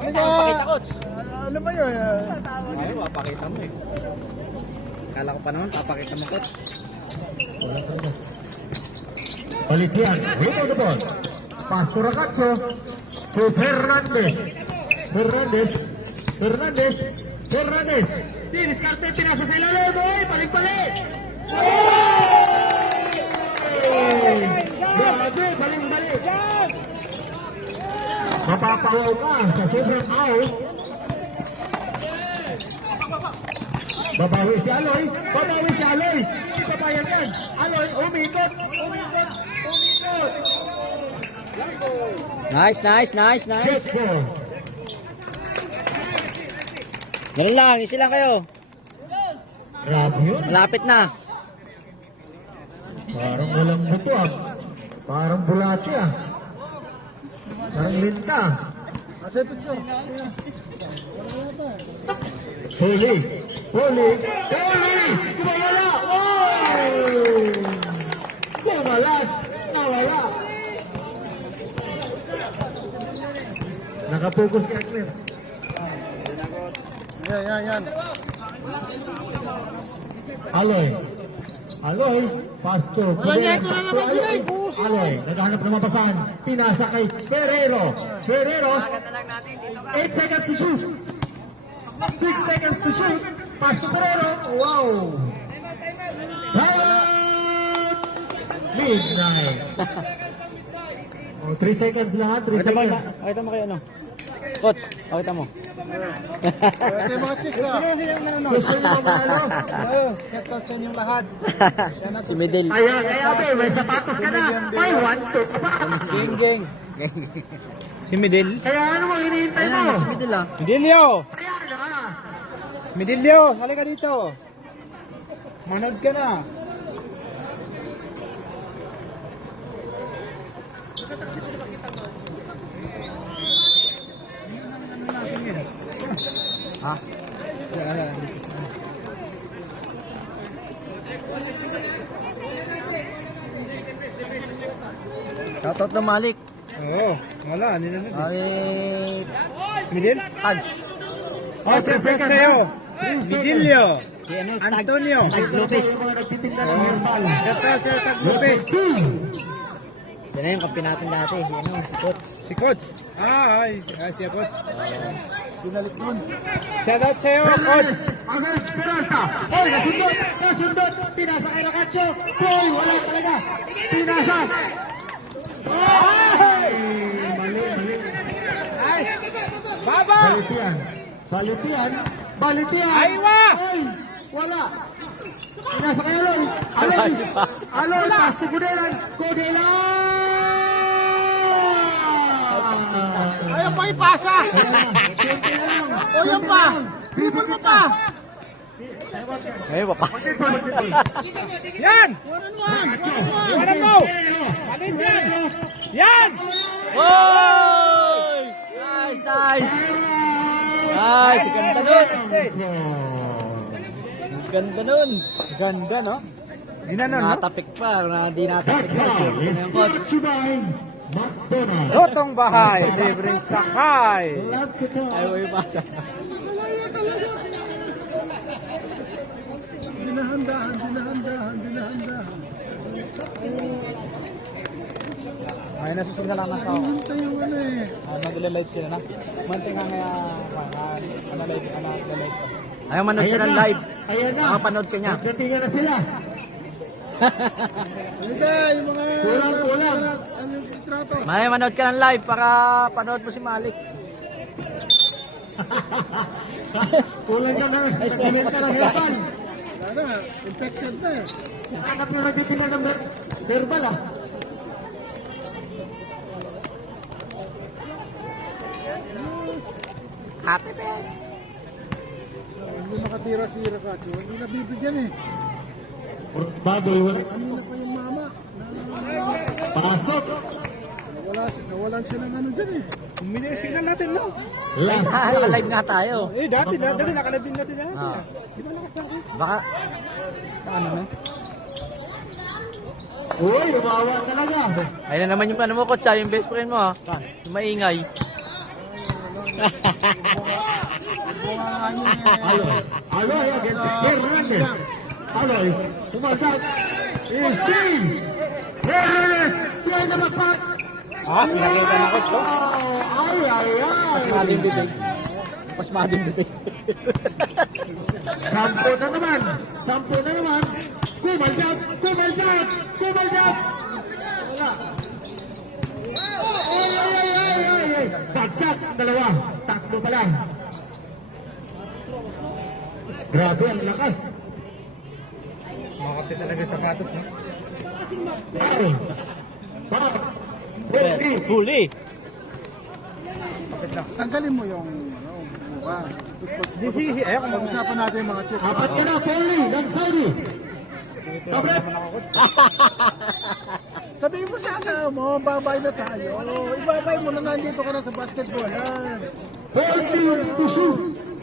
Ano Pakita, coach. Ano ba yun? Ay, papakita mo eh. Kala ko pa naman, papakita mo, coach. Balitian, ring on the ball. Pass to Rakacho. To Fernandez. Fernandez. Diniskarte, pinasa sa ilalim. Balik-balik. Mapapawaw ka sa sobrang out. Babawi si Aloy. Babawi si Aloy. Hindi papayan yan. Aloy, umikot. Umikot. Umikot. Nice, nice, nice, nice. Good ball. Ganun lang, isi lang kayo. Grabe yun. Malapit na. Parang walang buto ah. Parang bulati ah. Parang linta. Asa picture? Huli. Huli. Huli. Kumawala. Oh! Kumalas. Nawala. Nakapokus ka, Claire. Yan. Aloy. Aloy. Pasto. Wala naman sila eh. Aloy. Naghahanap ng mabasahan. Pinasa kay Ferrero. Ferrero. 8 seconds to shoot. 6 seconds to shoot. Pass to Ferrero. Wow. Time! Midnight. Oh, 3 seconds lang. 3 seconds. Pakita mo kayo ano. Coach, pakita mo. Ito yung mga chicks ah. Gusto nyo manalo? Shout out sa inyong lahat. Si Medel. Ayan, kaya be, may sapatos ka na. May 1-2 ka pa. Geng. Si Medel. Kaya ano mo hinihintay mo? Si Medel ah. Medilyo! Ayan na. Medilyo! Halika dito! Manood ka na! Ha? Shoutout na Malik. Oo, wala. Nilamig. Ay, Medil? Tags. Oh, shout out sa'yo! Medilyo! Si ano, Antonio! Tag Lopez. Yung mga nagtitinda ng herbal. Shout out sa Tag Lopez! Sino yung kampi natin dati? Si ano, si Coach. Si Coach! Si Coach. Pinalik nun. Shout out sa'yo, Coach! Agad Esperanza. Oh, nasundot. Nasundot. Pinasa kay Lacatio. Boy, wala talaga. Pinasa. Ay! Mali. Ay! Baba! Balitian. Balitian. Balitian. Aywa! Ay! Wala. Pinasa kay Aloy. Aloy. Aloy. Pass to Kudelan. Ayaw pa ipasa! Kunti na lang. O yan pa! Bibon mo pa! Ay, wapas. Yan! Lacatio. Iwanan mo! Alin yan! Yan! Oy! Nice, nice. Nice, ganda nun. Ganda nun. Ganda, no? Ginanon, no? Natapik pa, hindi natapik. That foul is brought to you by McDonald's. Lotong bahay, libreng sakay. Love to talk. Ayaw yung pasa. Dinahandahan. Ay, nasusunod na lang ng tao. Hintay yung ano eh. Nag-live sila na. Manting nga nga, live. Ayaw manood ka ng live. Ayan na. Makapanood ka niya. Nagdatingan na sila. Halika, yung mga... Kulang. Ano yung trato? Ayaw manood ka ng live para panood mo si Malik. Kulang ka na. Binenta ng herbal. Wala na, infected na eh. Hanap na nagtitingan ng herbal ah. Happy birthday. Hindi makatira si Rakacho. Hindi nabibigyan eh. Baboy, wala. Kanina pa yung mama. Pasok. Nawalan siya ng ano dyan eh. Signal natin, no? Last call. Naka-live nga tayo. Dati nakalive din natin dati. Ah. Di ba lakas natin? Baka, sa ano na? Uy, umawa talaga. Ayun na naman yung ano mo, Coach, yung best friend mo, ha? Yung maingay. Bunga nga niya eh. Aloy against Hernandez. Aloy, umagat. Steve. Hernandez. Kaya na magpas. Pinakita na, Coach, oh. Ay. Mading bibig. Mas mading bibig. Sampo na naman. Kumaldat. Wala. Ay. Bagsak, dalawa. Takbo pa lang. Grabe, ang lakas. Makapit talaga sa sapatos, no? Foul. Foul. Huli. Huli. Tanggalin mo yung mukha. Sige, ayaw kung Pag-usapan natin yung mga chicks. Apat ka na, Pauli, ng Saudi. Tablet. Sabihin mo sa asawa mo, babay na tayo. Ibabay mo na nandito ka na sa basketball. Pauli, to shoot.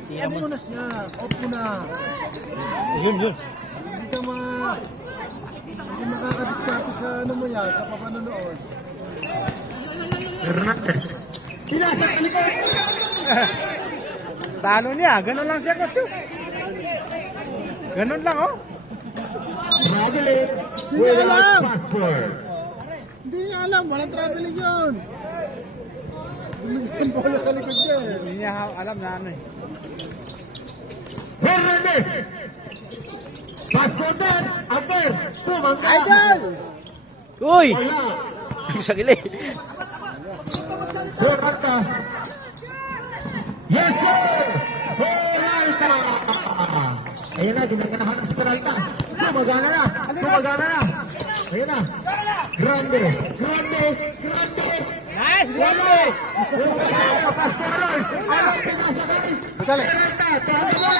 Ano mo na siya? Off mo na. Yun. Hindi ka hindi makakadiskarte sa ano mo yan, sa papanonood. Hernandez. Sinasa ka likod. Sa ano niya, ganun lang siya, coach. Ganun lang, oh. Traveling. Hindi alam. Without passport. Hindi niya alam, walang traveling yun. Lumis ang bola sa likod niya. Hindi niya alam na ano eh. Hernandez. Pasodan. Aper. Pumangka. Idol! Uy! Wala. Sa gilid. Peralta. Yes, sir! Peralta! Ayan na, ginaganahan si Peralta. Gumagana na! Ayan na. Grande! Nice, Wala! Wala! Pastor! Ano pinasakay? Peralta! Tahan mo!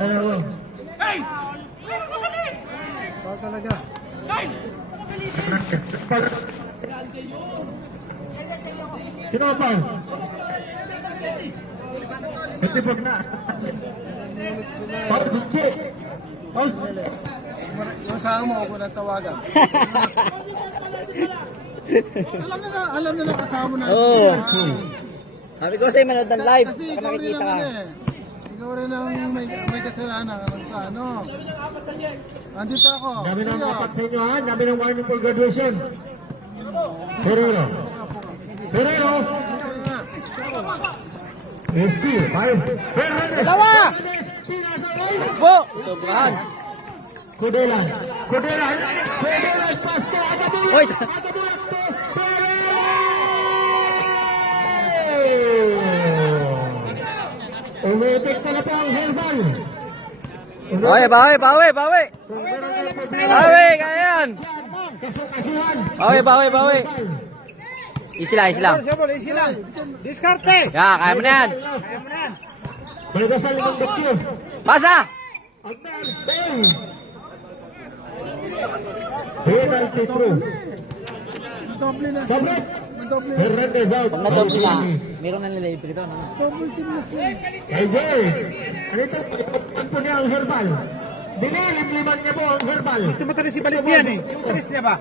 Ano? Bawal talaga. Sino ang foul? Natipag na. Foul, Bunche. Foul. Yung asawa mo, huwag mo nang tawagan. alam na ng asawa mo na. Oo. Sabi ko sa'yo, manood ng live. Kasi Baka ikaw rin nakikita ang ka. ikaw rin ang may kasalanan sa ano. Andito ako. Dami ng apat sa inyo ha. Dami ng warning for graduation. Ferrero. Rizky. Hernandez. Dalawa! Po! Sobrahan. Kudelan. Pasto. Uy! Umitik ka na po ang herbal. Bawi! Bawi, kaya yan! Kasukasihan. Bawi! Easy lang. Easy lang. Diskarte! Kaya mo na yan. Balgasal ng bakyo. Pasa! Agdan. Bang. Penalty through. Doble na. Sabret. Doble na. Hernandez out. Pag na-top sila, meron na nila dito, no? Double team na siya. Kay James. Ano ito? Pagpapagpan po niya ang herbal. Dinilimliman niya po ang herbal. Tumatalis si Balit yan eh. Yung talis niya ba?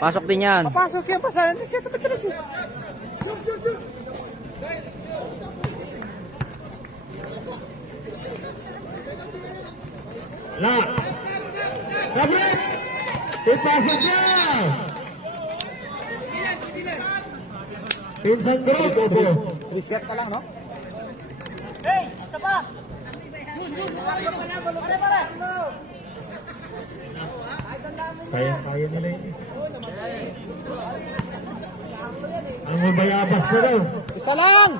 Pasok din yan. Papasok yan, pasayan siya. Tumatalis eh. La. Sabret. Ipasok niya. Pinsang grupo po. Reset ka lang, no? Kaya nila yun. Ang mabayabas na daw. Isa lang!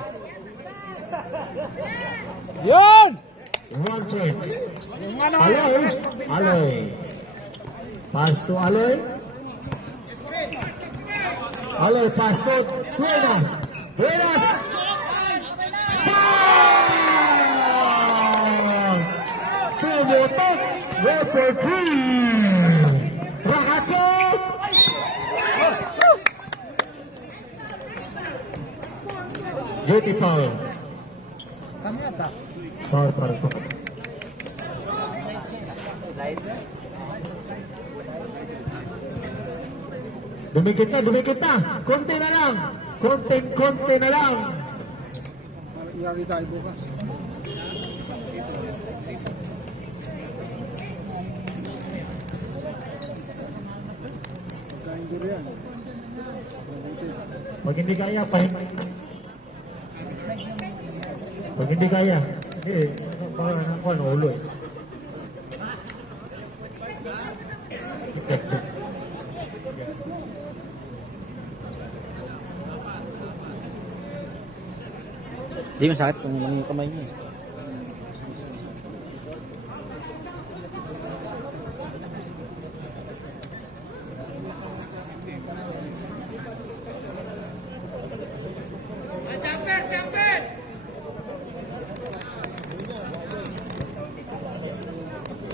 Yun! 1 point. Yung ano? Aloy. Pass to Aloy. Pass to Buenas. Pumutok. Referee. Rakacho. JT foul. Foul. Dumikit na. Konti na lang. Konti na lang. Iyari tayo bukas. Kain ko yan. Pag hindi kaya, Pag hindi kaya, ano, ulo eh. Hindi masakit kung yung kamay niya.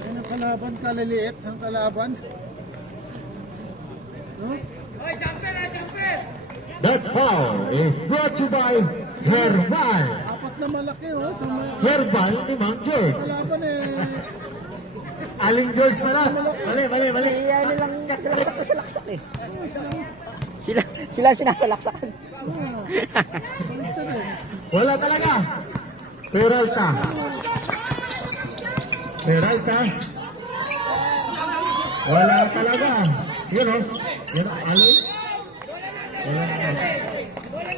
Yan ang kalaban, kaliliit ang kalaban. That foul is brought to you by Herbal. Apat na malaki oh. Sa mga Herbal ni Ma'am George. kalaban eh. Aling George pala. Mali. Ano lang sinasalaksak eh. Sila sinasalaksakan. Baliktad eh. Wala talaga. Peralta. Wala talaga. Yun o. Yun o. Alay. Wala talaga.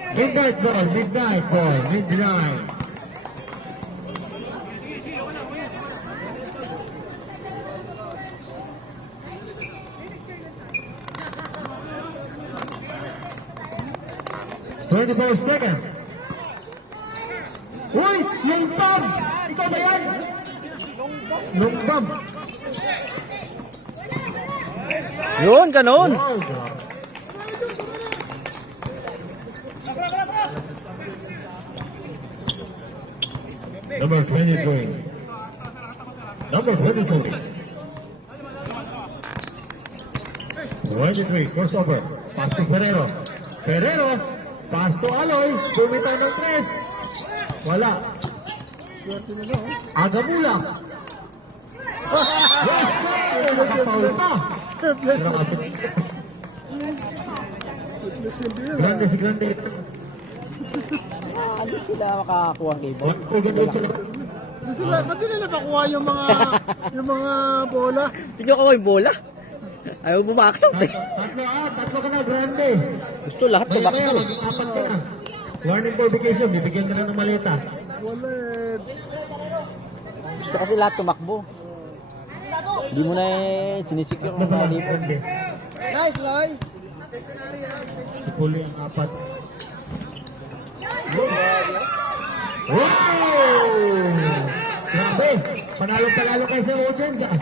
Midnight ball. Midnight. "24 seconds. Uy! Yung bomb! Ikaw ba yan? Yung bomb. Yun, ganon. Wow, grabe. Number 23. Number 22. 23, crossover. Pass to Ferrero. Pass to Aloy. Bumitaw ng 3. Wala. Swerte nila oh. Agamula. Yes, sir! Nakapaul pa. Selfless. Grabe. Selfless yun din. Grande si Grande. Ano sila makakakuha ng game? Ang ganda sila. Ba't di nila nakuha yung mga bola? Tignan ko yung bola. Ayaw bumaksak eh. Tatlo ka na, Grande. Gusto lahat Maya tumakbo. maya, mag-apat ka na. Warning for vacation, bibigyan ka na ng maleta. Wala eh. Gusto kasi lahat tumakbo. Hindi mo na sinisecure Tatlo ng ka mga na, dito. Grande. Nice, Lai. Si Puli ang apat. Wow! Grabe! Panalo kayo sa audience ah.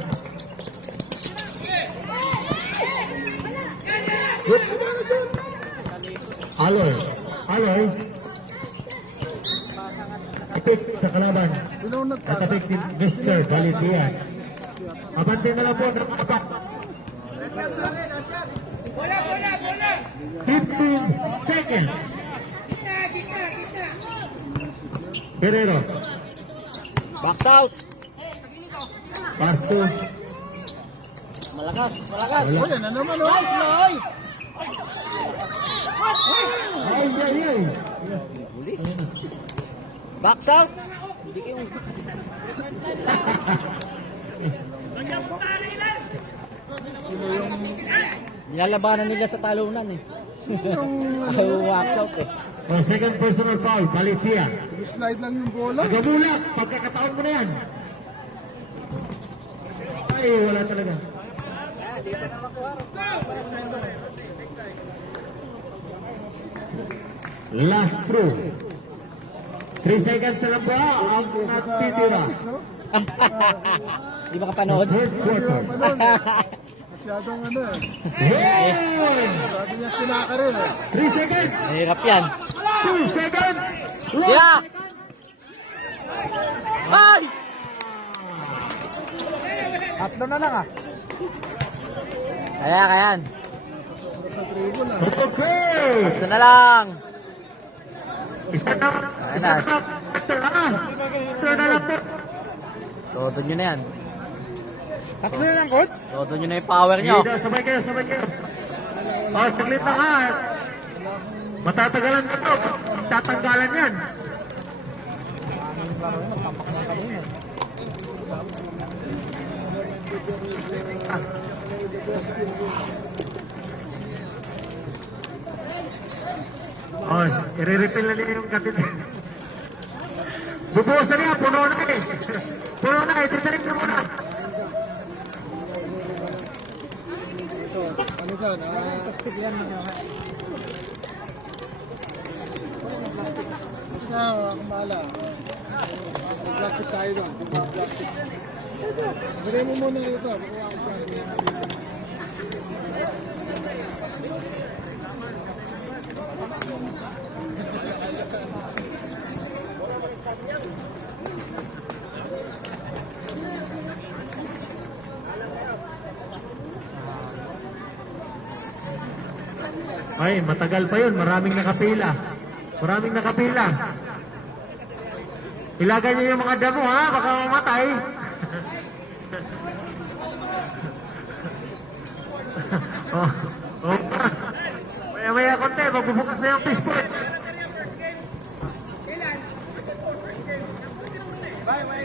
Aloy. Ipit sa kalaban. Sino ang At nagtasa? apik ni Mr. Valentian. Abante na lang po ng apat. 15 seconds. Guerrero. Box out. Pass to. Malakas. Oh, yan na naman oh. Ay. Box out. Hindi kayo. Nilalabanan nila sa talunan eh. Ayaw box out eh. Second personal foul, Valentian. Slide lang yung bola. Agamula, pagkakataon mo na yan. Ay, wala talaga. Last throw. 3 seconds na lang ba ang natitira? Di ba kapanood? Third quarter. Masyadong ano eh. Yun! Sabi niya kinakarin eh. 3 seconds. Mahirap yan. 2 seconds. Yeah! Ay! Tatlo na lang ah. Kayan. Sa tribune ah. Okay. Ito na lang. Isa na. Ito na lang po. Todo nyo na yan. Tatlo na lang, coach. Todo nyo na yung power nyo. Sabay kayo. Saglit na nga. Matatagalan na to. Tatanggalan yan. I-refill na niya yung katin. Bubuhos na niya. Puno na eh. Titirik na muna. Ano ka na? na, akong bahala. Plastic tayo doon. Plastic. Lagay mo muna ito. Makuha akong plastic. Ay, matagal pa yun. Maraming nakapila. Maraming nakapila. Ilagay niyo yung mga damo, ha? Baka mamatay. oh, oh. Maya-maya konti, magbubukas na yung fishpot.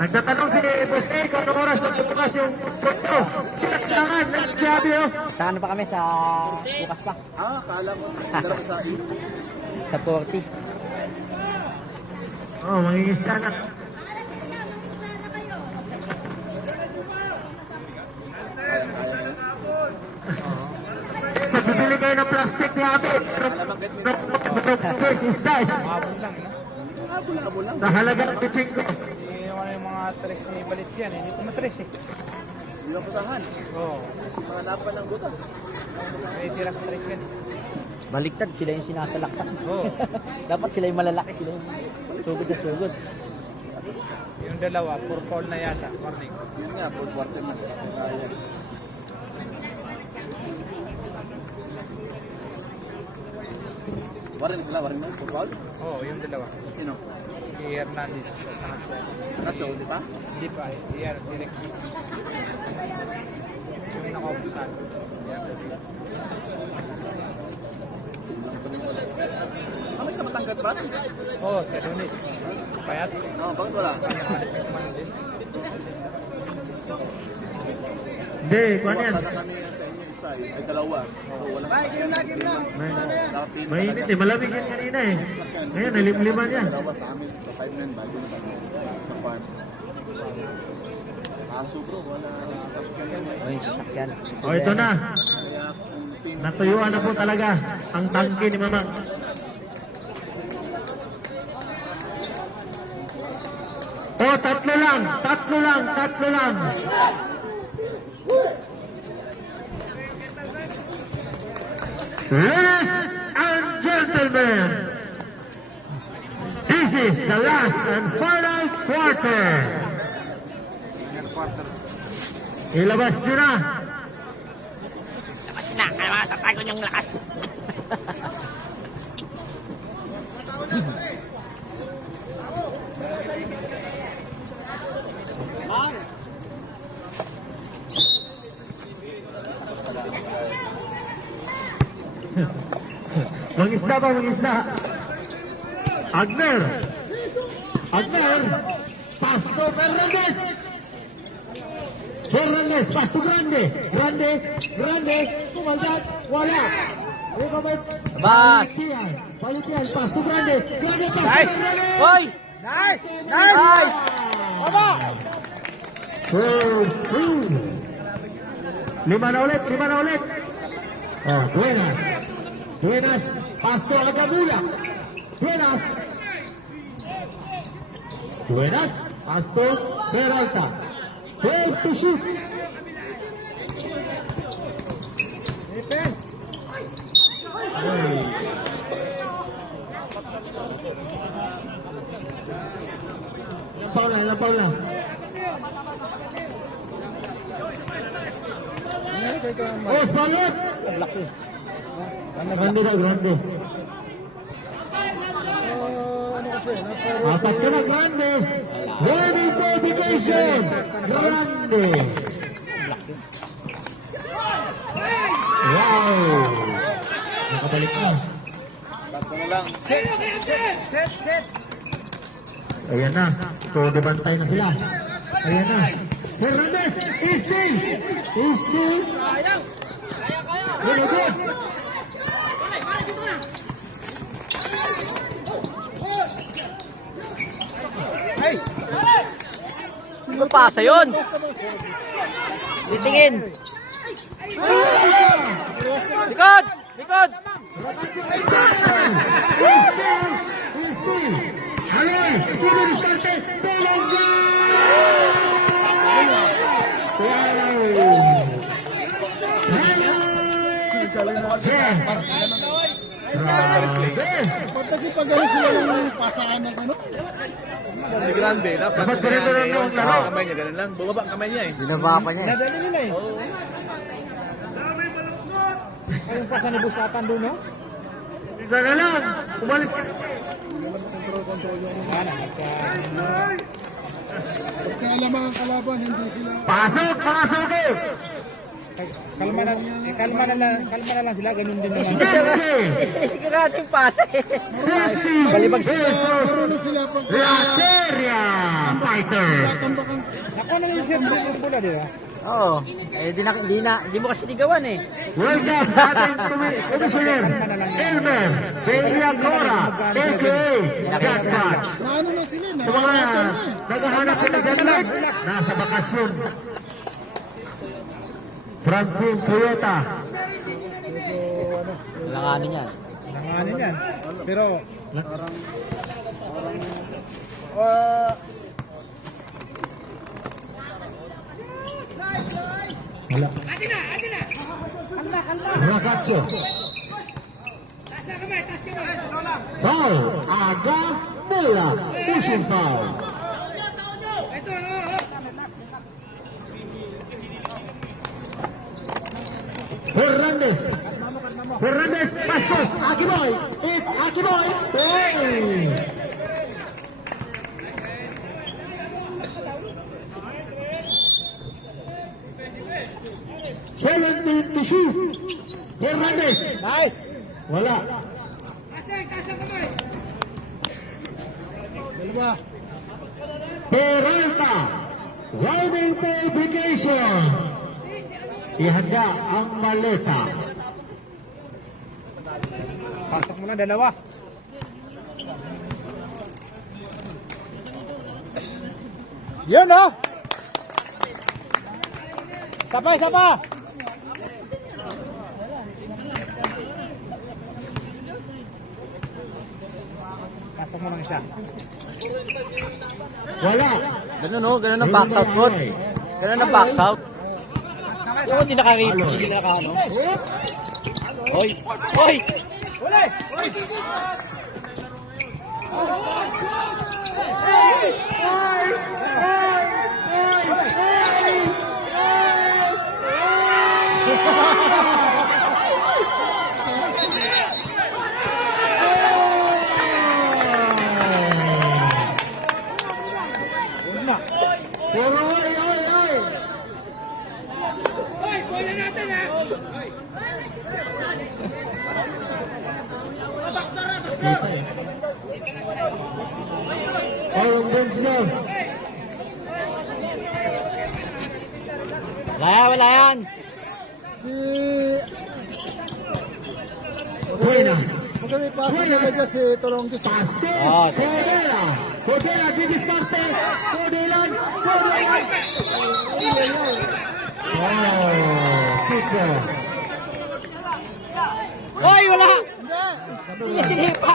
Nagtatanong si Boss A kung anong oras magbubukas yung konto. Kailangan, nagsabi, oh. Saan pa kami sa bukas pa? Akala mo. Dala ka sa iyo. Sa Tortis. Oh, mangingisda na. Magbibili kayo ng plastic ni ate. First isda. Sa halaga ng pitching ko. Yung mga tres ni Balit yan, hindi ko matres eh. Hindi lang putahan. Oo. Mga lapan ng butas. May tira sa tres yan. Baliktad, sila yung sinasalaksak. Oo. Dapat sila yung malalaki, sila yung sugod na sugod. Yung dalawa, pure fall na yata, warning. Yun nga, full quarter na. Kaya. Warin sila, warin na. Full quarter. Oo, yung dalawa. Sino? Si Hernandez. Saka sa... Nacho, di ba? Hindi pa eh. Yan, direct. Yung nakaupusan. Yan. May sa matangkat ba? Oo, si Adonis. Payat. Bakit wala? Man din. Hindi, kuhan yan. Sana kami sa inyo isa ay dalawa. So, wala. Mainit eh, malamig yan kanina eh. Ngayon, nalimliman yan. Dalawa sa amin, sa 5 men bago sa farm. Aso bro, wala sasakyan. Ay, sasakyan. O, ito na. Kaya kung team Natuyuan na po talaga ang tangke ni Mamang. O, tatlo lang. Ladies and gentlemen, this is the last and final quarter. Ilabas nyo na. Na, kaya matatagon yung lakas. Mangisda ba, mangisda? Agner, Pasto Fernandez, Pasto Grande, kumaldat, wala. Bas! Palitian, Pasto Grande, Pasto Nice! Fernandez. Hoy! Nice! Nice! Baba! Lima na ulit. Oh, Buenas, Pasto Agabula. Buenas, Pasto Peralta. 12 to shoot. Ilang foul na. Oh, Spalot! Laki. Grande. Apat ka na, Grande. Ready for dedication. Grande. Wow. Nakabalik na. tatlo na lang. Set! Ayan na. Todo bantay na sila. Ayan na. Fernandez is still. Really good. Ano pasa yun? Titingin. Likod! Is still. Aloy! Dinidiskarte! Bolongga! Ba't kasi pag ano sila lang pasahan ng ano? Si Grande, dapat Dapat ganito lang yung laro. kamay niya, ganun lang. Bumaba ang kamay niya eh. Binaba pa niya. Nadali nila eh. Ayun pa sa nabusatan doon, no? Isa na lang! Umalis ka! Pagka lamang ang kalaban, hindi sila... Pasok mga soke! Kalma na lang sila, ganun din naman. Neski! Sigurado yung pasa eh. Sexy! Jesus! Marunong sila pag... Lateria Fighters! Tambakan. Nakuha na yung serve yung bola, di ba? Oo. Eh, di mo kasi ligawan eh. Welcome sa ating Commissioner Elmer Villacora a.k.a. Jackpots. Ano na sila? Sa mga naghahanap ko na dyan lang, nasa bakasyon. From Team Toyota. Langanin yan. Nanganin yan. Pero, Wala. Ragazzo. Foul. Aga Mula. Pushing foul. Fernandez. Fernandez pasok. Aki Boy. It's Aki Boy. Hey. to shoot. Fernandez. nice! Wala. Dalawa. Peralta. Riding verification. Ihanda ang maleta. Pasok mo na, dalawa. Yun, oh! Sabay, sabay! Pasok mo ng isa. Wala. Ganun oh, ganun ang box out, coach. Ganun ang box out. Oo, hindi nakakita, hindi nakakano. Oy! Oy! Puro oy, oy, oy. Oh, yung bench na. Wala yan. Si... Buenas. Magaling pasok talaga si Tolongis. Pasto. Oh, Cordera. Cordera, didiskarte. Cordelan. Cordelan. Oh, Kiko. Oy, wala! Hindi. Hindi niya sinipa.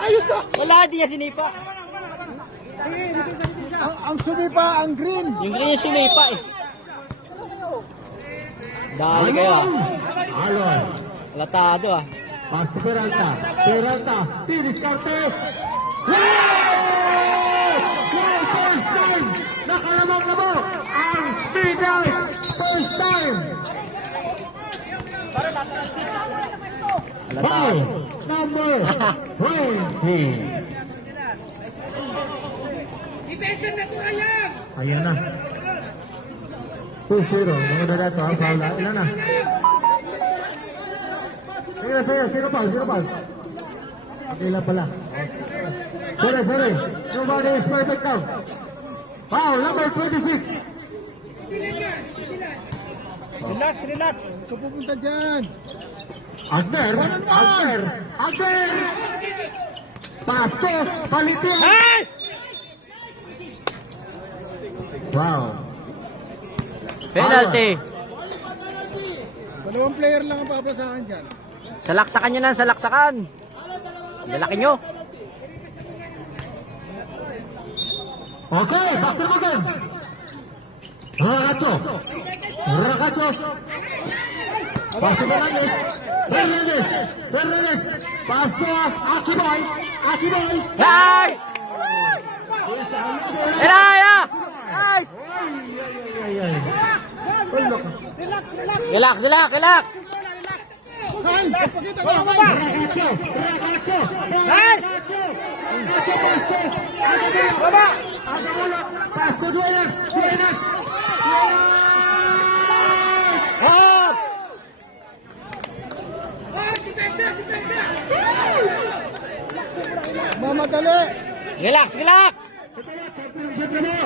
Ayos ah. Wala, hindi niya sinipa. Ang sumipa, ang green. Yung green yung sinipa eh. Dali kayo ah. Alon. Latado ah. Pasto Peralta. Peralta. Didiskarte. Wow! Wow! First time! Nakalamang-lamang ang Pinay! First time! Foul! Number 20. Ayan na. 2-0. Mga dadato ang foul na. Ilan na? Sige, sige. Sino foul? Sino foul? Ilan pala? Sorry. Nobody is perfect now. Foul, number 26. Relax, relax. Ito pupunta dyan. Agner. Pasto, Palitin. Nice! Wow. Penalty. Dalawang player lang ang papasahan dyan. Salaksakan nyo na, salaksakan. Lalaki nyo. Okay, back to Morgan. Rakacho. Rakacho. Pass to Fernandez. Fernandez. Fernandez. Pass to Akiboy. Akiboy. Nice! It's another. Elaya! Nice! Relax, relax, relax! Rakacho. Rakacho. Rakacho. Rakacho pass to Agabola. Agabola. Pass to Duenas. Duenas. Up! Mamadali. Relax, relax! Championship na mo.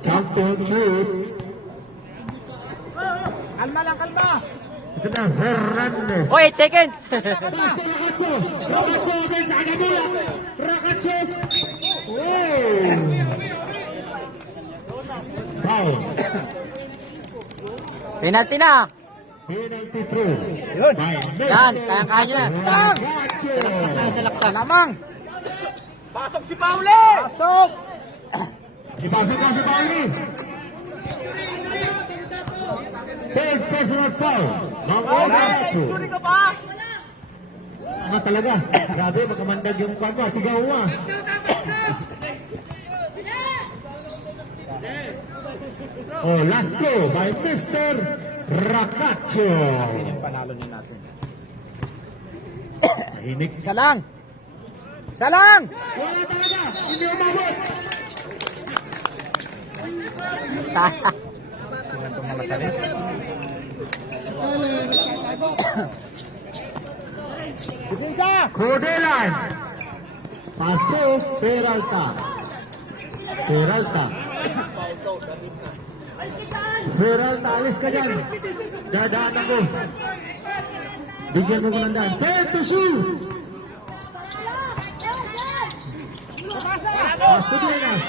Championship. Kalma lang, kalma. Ito na, Fernandez. Oh, 8 seconds! Pass to Rakacho. Rakacho against Agabola. Rakacho. Oh. Foul. Penalty na! Penalty throw. Yun. By Yan, Mr. kaya-kaya niya. Rakacho. Sa laksa. Lamang. Pasok si Pauli. Pasok. Ipasok na si Pauli. Third personal foul. Ng Rakacho. Tuloy ka pa. Nga talaga. Grabe, magkamandag yung kwan mo. Sigaw mo. Oh, last go by Mr. Rakacho. Panalo na natin. Mahinig. Isa lang. Isa lang. Wala talaga. Hindi umabot. Depensa. Cordelan. Pasto Peralta. Peralta. Peralta, alis ka dyan. Dadaan ako. Bigyan mo ko ng daan. 10 to shoot. Pasto Duenas.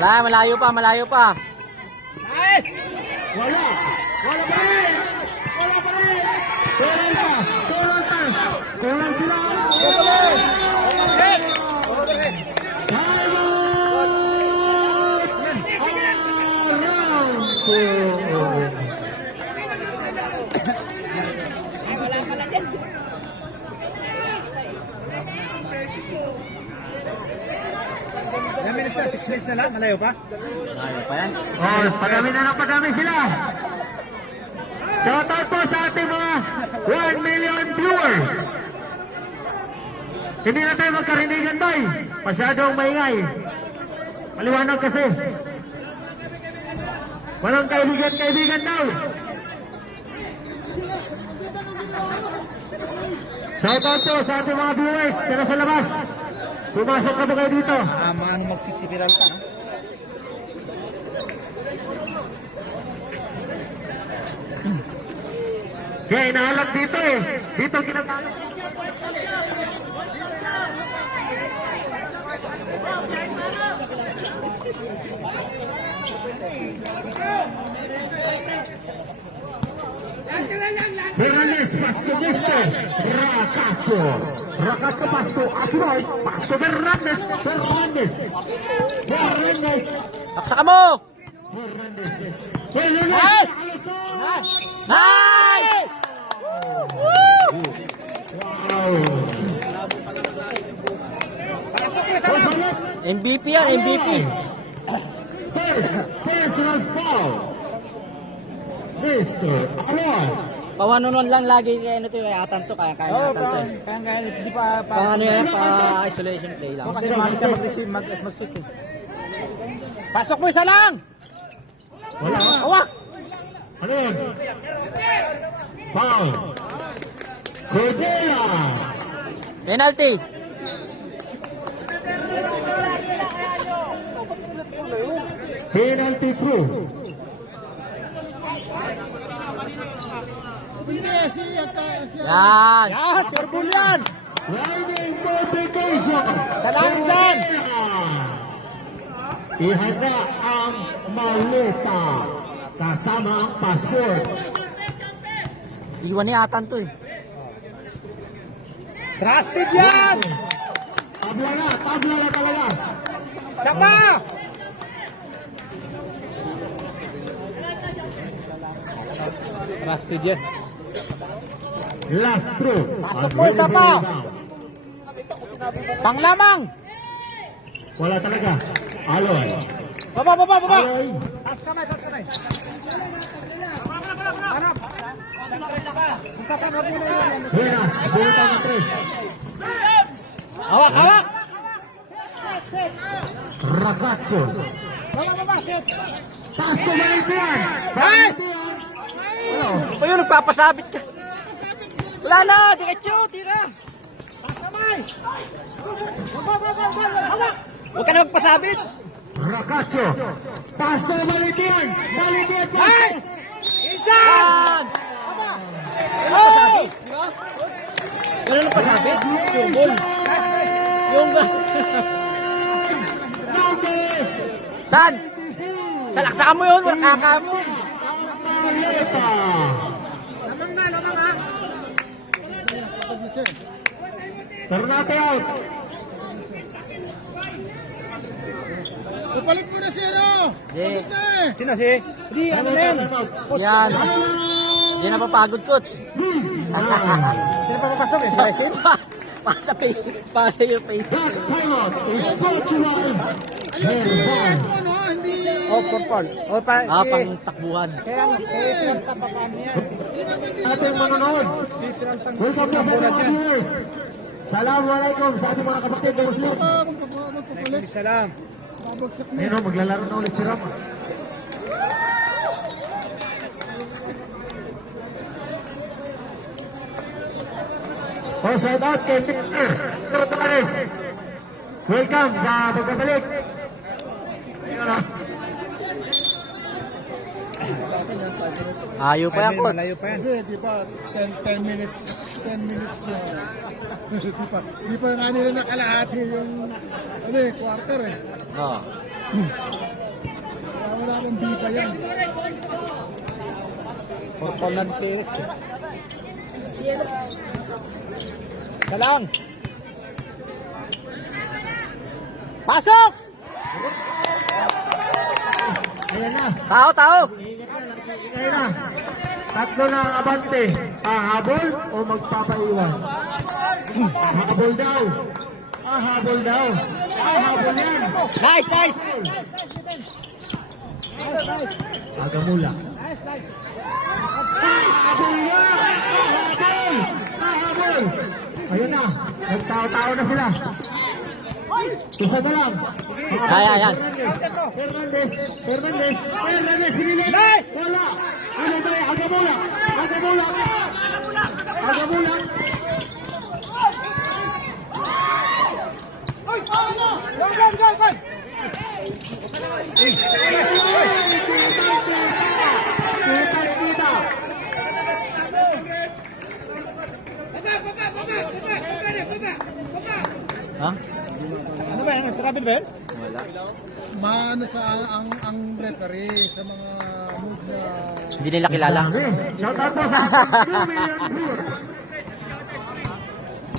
Wala, malayo pa, malayo pa. Nice. Wala. Wala pa rin. Wala pa rin. Peralta. Peralta. Kulang sila. Time out. Around. Ilang minutes na? 6 minutes na lang? Malayo pa? Malayo pa yan. Oh, padami na ng padami sila. Shoutout po sa ating mga 1 million viewers. Hindi na tayo magkarinigan, boy. Masyadong maingay. Maliwanag kasi. Walang kaibigan daw. Shoutout po sa ating mga viewers na nasa labas. Pumasok na ba kayo dito? Manong magsisipiral ka, no? Kaya inahalap dito eh. Dito ginagamit. Fernandez, pasto Mr. Rakacho. Rakacho, pasto Akiboy. Pasto Fernandez. Fernandez. Fernandez. Laksa ka mo! Fernandez. Fernandez. Nice! Wow. Boss Balot. MVP yan, MVP. Third personal foul. Mr. Akiboy. Pawanunon lang lagi kaya ano to, kaya atan to, kaya Oo, atan to. kaya hindi pa... Pang ano yan, pa isolation play lang. Kasi mahal ka mag-receive, mag-shoot eh. Pasok mo, isa lang! Wala. Hawak! Ano yun? Foul. Cordea. Penalty! Penalty through. Yan! Yan, Sir yan! Riding notification. Salamat dyan. Ihanda ang maleta kasama ang passport. Iwan ni atan to eh. Trusted yan! Tabla na talaga. Sapa! Trusted yan. Last throw. Pasok mo, isa pa. Panglamang! Wala talaga. Aloy. Baba! Aloy. Taas kamay! Hanap! Isa pa na muna yan. Buenas. Bumitaw na 3. Hawak! Ragazzo. Baba, set! Taas ko balik yan. Nice! O yun, nagpapasabit ka. Wala na, diretso, tira. Taas kamay! Hawak! Huwag ka na magpasabit. Ragazzo. Taas ko balik yan. Balik yan. Nice! Isa! Yan! Baba! Ganun pasabit, di ba? Ganun ang pasabit. Yung ball. Yung Dan! Salaksakan mo yun, wala kaka mo. Maleta. Lamang ha! Ternate out. Papalit mo na si ano. Yeah. Na eh. Sino si? Hindi, ano na yan? Yan. Hindi na papagod, coach. Sino pa papasok eh? Bryson? Pasa yung face. That timeout is brought to you by Ayun si Edmond, no? Hindi. Oh, purple. Oh, Pang takbuhan. Kaya nga, kaya pa paano yan? ating manonood. Welcome po sa mga viewers. Assalamualaikum sa ating mga kapatid na Muslim. Magpapalit. Salam. Babagsak na. Ayun o, maglalaro na ulit si Ram. Oh, shout out kay Torres. Welcome sa pagbabalik. Ayun o. Ayaw pa yan, coach. Malayo pa yan. Kasi di ba 10 minutes di pa nga nila nakalahati yung ano eh, quarter eh. Oh. Kaya wala akong bipa yan. Purple na Felix. Salang! Pasok! Ayan na. Tao! Ingay na. Tatlo na ang abante. Habol o magpapaiwan? Habol daw. Habol daw. Habol yan. Nice! Agamula. Habol na! Habol! Ayun na. Nagtao-tao na sila. Isa na lang. Yan. Fernandez, binili. Nice! Wala. Ano ba? Agamula. Go! Kita. Ha? Ano ba yan? Travel ba yan? Wala. Maano sa ang referee sa mga move na Hindi nila kilala. Shout out po sa 2 million viewers.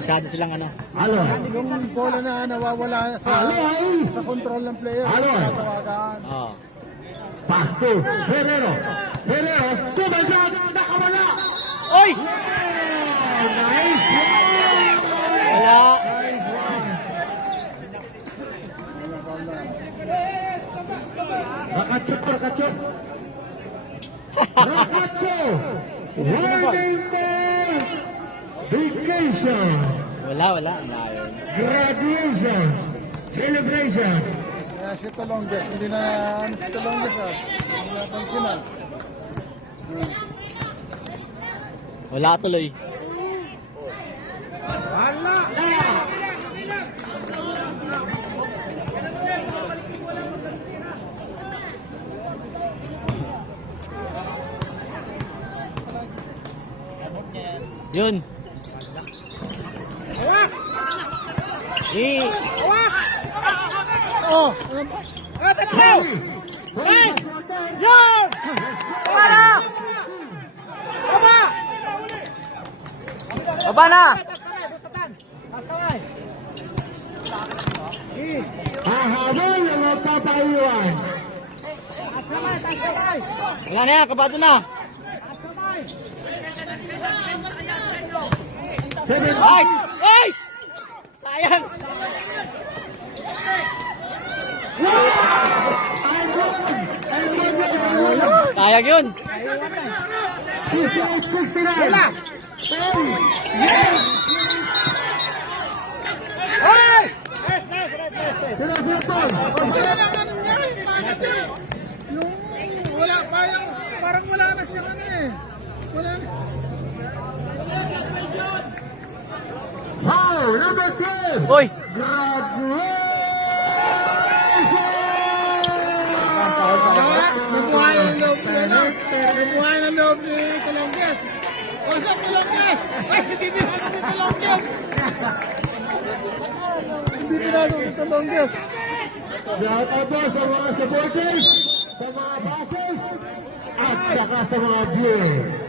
Masyado silang ano. Halo. yung bola na nawawala sa Aloy. sa control ng player. Aloy. Tawagan. Oh. Pasto. Herrero. Kumagat. Nakawala. Oy! Nice one. Wala. Nice one. Rakatso. Warning ball. Vacation. Wala. Wala. Graduation. Celebration. Kaya si Tolonges, hindi na ano si Tolonges ah. Hindi na pansin ah. Wala tuloy. Wala! Yun. Hawak! Hawak! Oh! Tatlo! Nice! Yun! Wala! Baba! Baba na! Taas ka na, busatan! Hahabol ang magpapaiwan. Wala na yan, kabado na. 7 Ay! Ay! Sayang! Sayang yun. 68-69. Sinasutol. Wala, parang wala na siyang ano eh. Wala na. Foul number 10. Uy! Nabuhay ng loob niya, no? Nabuhay ng loob ni Colombias. Wasap Colombias! Ay, hindi binalo ni Colombias! Hindi binalo ni Colombias. Shout out po sa mga supporters, sa mga bashers, at saka sa mga viewers.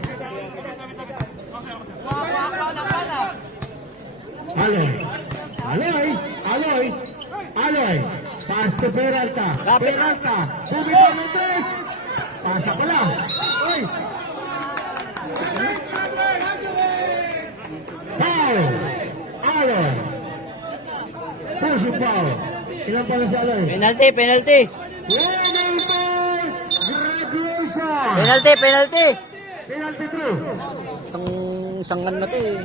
Aloy. Pass to Peralta. Peralta. Bumitaw ng tres. Pasa pala. Uy. Foul. Aloy. Pushing foul. Ilan pa na si Aloy? Penalty, penalty. Winning by graduation. Penalty, penalty. Penalty through. Sanggan na to eh.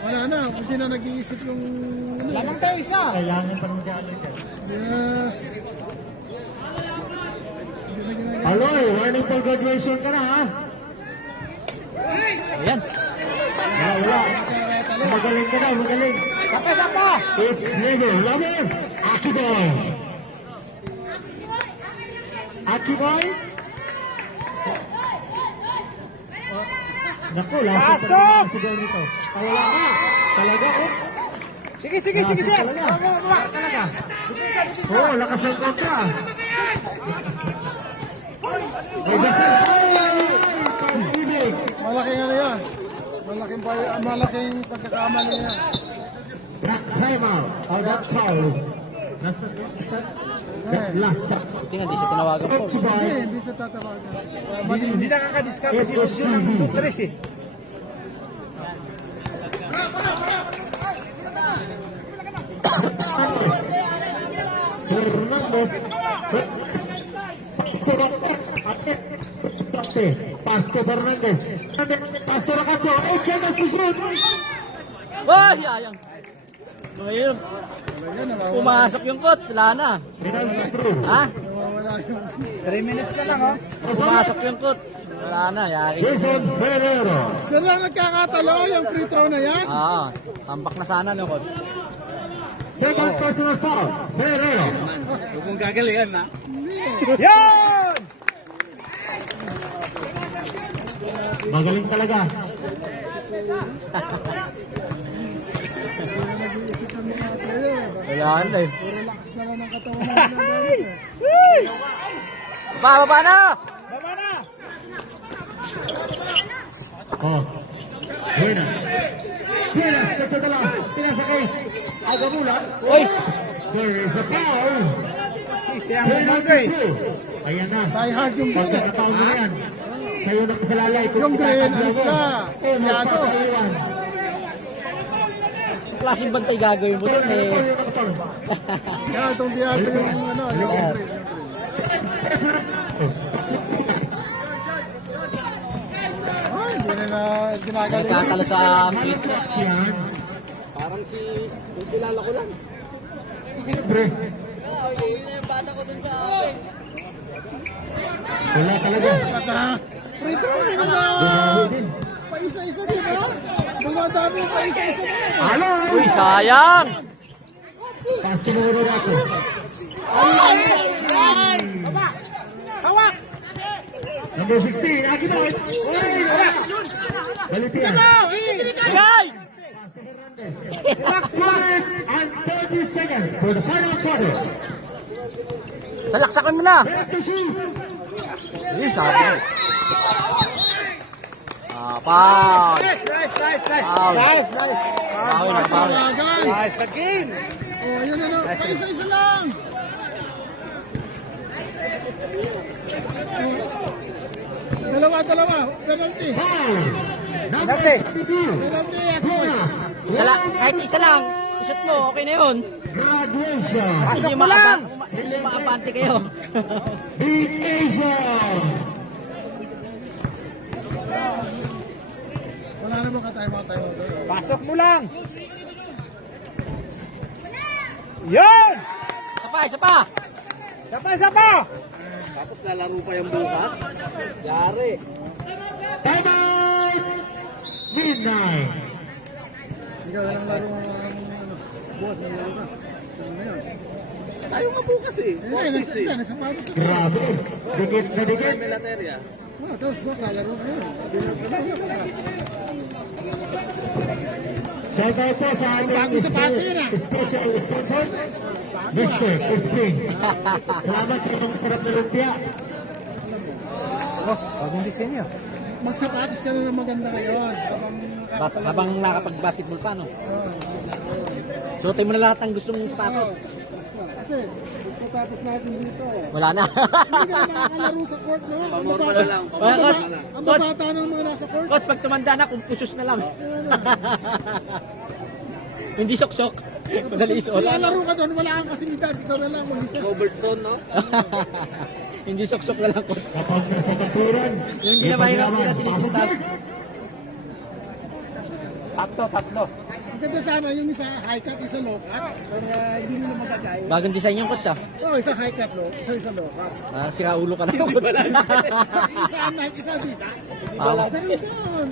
Wala na, hindi na nag-iisip yung... Lamang tayo isa! Kailangan pa naman si Aloy. Yeah. Aloy, warning for graduation ka na ha? Ayan. Wala. Magaling ka na, magaling. Sapa! It's level. Laban. Akiboy. Akiboy. Naku, lasok pa naman sigaw nito. Wala ka. Talaga, oh. Sige, sir! Talaga. Talaga. Oh, lakas ang kontra. May basal. Pag-ibig. Malaking ano yan. Malaking pagkakamali yan. That time out. Or that foul. That last touch. Buti nga, di siya tinawagan po. Akiboy. Hindi siya tatawagan. Hindi nakaka-discount kasi yun ang Tres eh. Hernandez. Pasto Fernandez. Pasto Racacho. 8 seconds to shoot. Ay, sayang. Ngayon, pumasok yung kot. Wala na. Penalty through. Ha? Nawawala yung... 3 minutes ka lang, oh. Pumasok yung kot. Wala na, yari. Jason Ferrero. Yan lang nagkakatalo, yung free throw na yan. Tambak na sana yung kot. Second personal foul. Ferrero. Huwag mong gagalingan na. Yan! Magaling talaga. Wala na eh. Relax naman ang katawan natin. Baba na! Baba na! Oh. Buenas. Buenas. Nagtatala. Pinasakay. Agamula. Uy! There is a foul. Siya ang Penalty bagay. through. Ayan na. Die hard yung green. Pagkakataon mo na yan. Sa'yo na sa lalay. Yung green, itataglaw ayos mo. ka. O Yado. magpapaiwan. Klaseng bantay gagawin mo dun eh. Yan, itong diyato yung ano. Yung Ayan. green. Ay, hindi na ginagaling. Nagkatalo sa Anong class yan? Parang si... Yung kilala ko lang. Pre. Wala talaga. Free throw, hindi na na. Grabe din. Pa-isa-isa, di ba? Dumadami yung pa-isa-isa na yan. Aloy. Uy, sayang! Pass to Moro Dato. Hawak! Hawak! Number 16, Aguilar. Uy, wala. Balipian. Guy! Pass to Hernandez. 2 minutes and 30 seconds for the final quarter. Salaksakan mo na! Back to shoot. Uy, sabi. Foul. Nice, nice, nice, nice. Foul. Nice, nice. Foul na foul. Tawagan. Nice the game. Oh, ayan na. Paisa-isa lang. Dalawa. Penalty. Foul. Number Penalty. 22. Penalty. Bonus. Kahit isa lang. Shoot mo, okay na yun. Graduation. Kasi mo lang. makapante kayo. Big Asian. Wala naman ka tayo. Pasok mo lang. Yan! Isa pa. Sapa! Tapos lalaro pa yung bukas. Yari. Time out. Midnight. Ikaw walang laro ang buhat ng laro ka. Ano na yan? Tayo nga bukas eh. Nagsapatos ka. Grabe. Dikit na dikit. Milateria. Tapos boss, lalaro ka yun. Shout out po sa Bago ating sa pase yun, ah. special sponsor, Mr. Spring. Salamat sa inyong sarap na lumpia. Bagong disenyo. Magsapatos ka na ng maganda ngayon. Habang nakapag-basketball pa, no? Suotin mo na lahat ng gusto mong sapatos. Kasi, tapos natin dito. Wala na. Hindi ka na makakalaro sa court, no? Ang babata na ng mga nasa court. Coach, pag tumanda na, kumpusos na lang. Hindi sok-sok. Madali isuot. Lalaro ka doon, wala kang kasinidad. Ikaw na lang mag-isa. Robertson, no? Hindi sok-sok na lang, coach. Kapag nasa taturan, Yung hindi na mahirap nila sinisitas. Tatlo. Ang ganda sana yung isa high cut, isa low cut. Para hindi mo na magagay. Bagong design yung coach, ah. Oo, isa high cut, no? Isa low cut. Sira ulo ka na, coach. Isa Nike, isa Adidas. Ah, Ganun doon.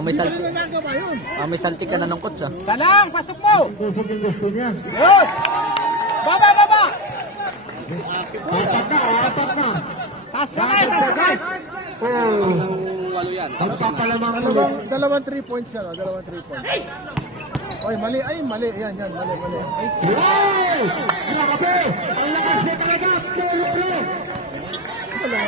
may Hindi saltik. na nagawa yun. May saltik ka na ng coach, ah. Salang, pasok mo. tusok yung gusto niya. Yun! Baba! Apat na. Taas ka Bakit na, agad? Oh, pagpapalamang ulo. Dalawang 3 points yan, oh. Dalawang 3 points. Oy, mali. Mali. Wow! Grabe! Ang lakas mo talaga! Tulo! Wala.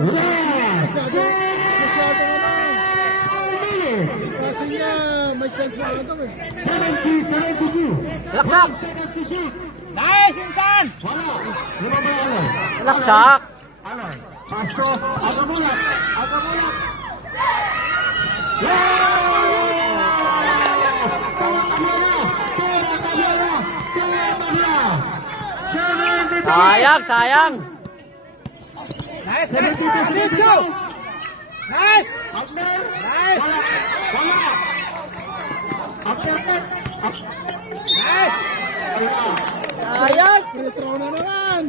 Last! Masyado na lang. Minutes! Kasi nga, may chance na ito eh. 70-72. Laksak! 1 seconds to shoot. Nice, Insan! Wala. Lumabay ano? Laksak! Ano? Pasto. Agamulat. Wow! Tumatabla na. Sayang! Nice! Dito. Nice! Abner. Nice! Wala. Uppercut. Nice! Sayang! Retro na naman.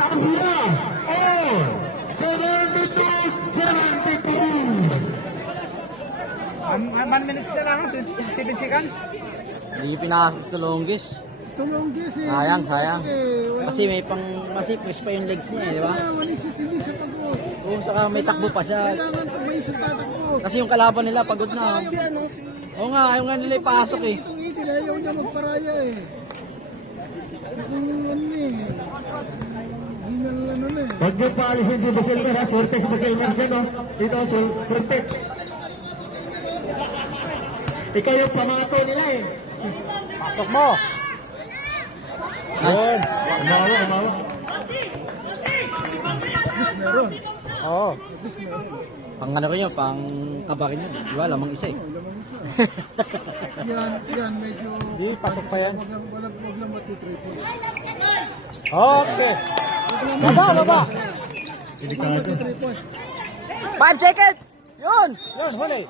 Tabla. Oh! 72-72. 1 minutes na lang, 27 seconds. Hindi pinasok sa longest. Tulong kasi. Sayang. Wala. Kasi may masipis pa yung legs niya, di ba? Wala hindi siya pagod. Kung saka may takbo pa siya. Kailangan may isang tatakbo. Kasi yung kalaban nila pagod na. Kasi ano, Oo nga, ayaw nga nila ipasok eh. Itong itin, ayaw niya magparaya eh. Kung ano eh. Hindi na ano na eh. Huwag niyo paalisin si Basilmer ha. Swerte si Basilmer dyan oh. Dito, swerte. Ikaw yung pamato nila eh. Pasok mo! Yun. Umawa. At least meron. Oo. At least meron. Pang ano rin yun, pang kabakin yun. Di ba, lamang isa eh. Oh, lamang isa. Yan, medyo... Di, pasok pa yan. Wag lang matitriple. Okay. Baba! Delikado. Matitriple. 5 seconds! Yun! Yun, huli.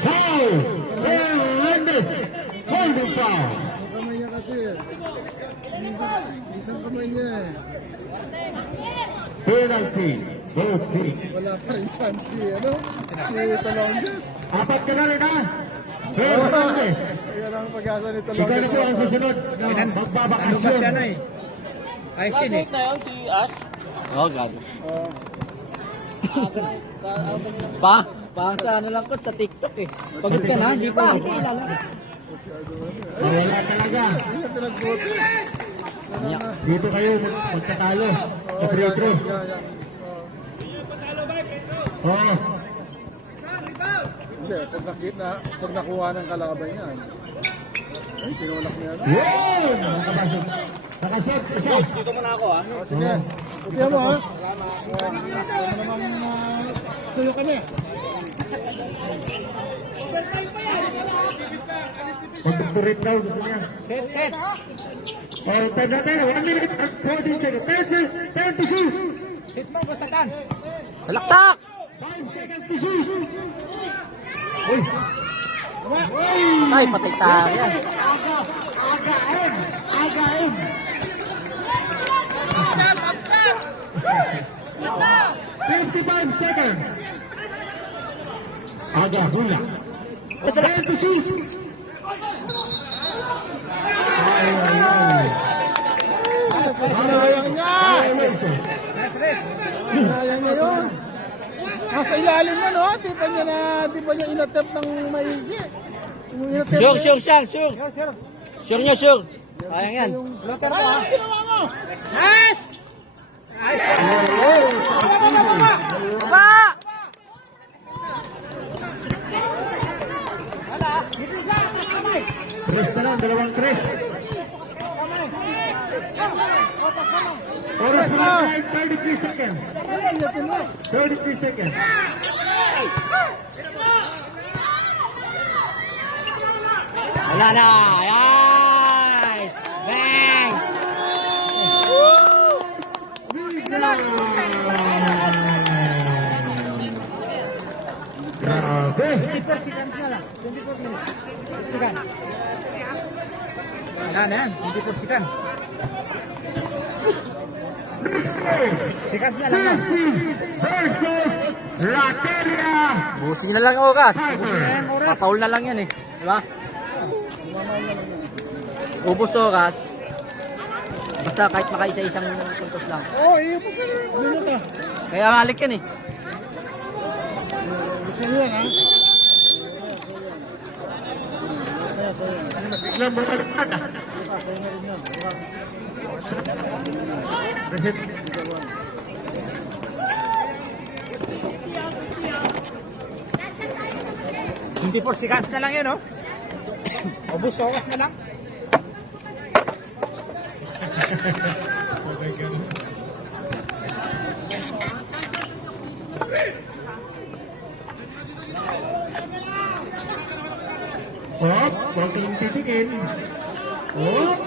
Foul! Hernandez! Holding foul! Ang kamay niya kasi eh. Isang kamay niya eh. Penalty. Both teams. Wala pa rin chance eh. Ano? Si Talonga. Apat ka na rin ha? Hernandez! Yan ang pag-asa ni Ikaw na po ang susunod na magbabakasyon. Ayos yun eh. Oo, gago. Pang sa ano lang ko, sa TikTok eh. Pagod ka na, hindi pa. Hindi lang. Wala talaga. Yan pinagbuti. Dito kayo magtatalo sa free throw. Oo. Hindi, pag nakuha ng kalaban yan. Ay, tinulak niya. Yun! Nakapasok. Nakasot. Isa. Dito muna ako ha. Sige. Kaya mo ha. Suyo kami. Pag-turit daw gusto niya. Set. Oh, time natin. 1 minute and 14 seconds. 10 to shoot. Set mo, basatan. Salaksak! 5 seconds to shoot. Uy. Ay, patay tayo yan. Again. 55 seconds. Aga, hula. 10 to shoot. Sayang niya. Sayang niya yun. Nasa ilalim na no. Di pa niya inattempt ng maigi. Sure. Sure nyo, sure. Sayang yan. Blocker mo ha. Ginawa mo. Nice! Ba! Tres na lang, dalawang tres. Oras mo lang, 33 seconds. 33 seconds. Wala na. Nice! Bang! Grabe. 24 seconds na lang. 24 minutes. Seconds. Wala na yan. 24 seconds. Seconds na lang yan. Chelsea versus Lateria. Busing na lang ang oras. Hyper. Papaul na lang yan eh. Diba? Ubus oras. Basta kahit makaisa-isang puntos lang. Oh, iyo po. Minuto. Kaya malik yan eh. Gusto niyo yan ha? Biglang bumaliktad ah. Reset. Hindi 24 seconds na lang yan, no? Ubus oras na lang. Hop, huwag kang titingin. Hop,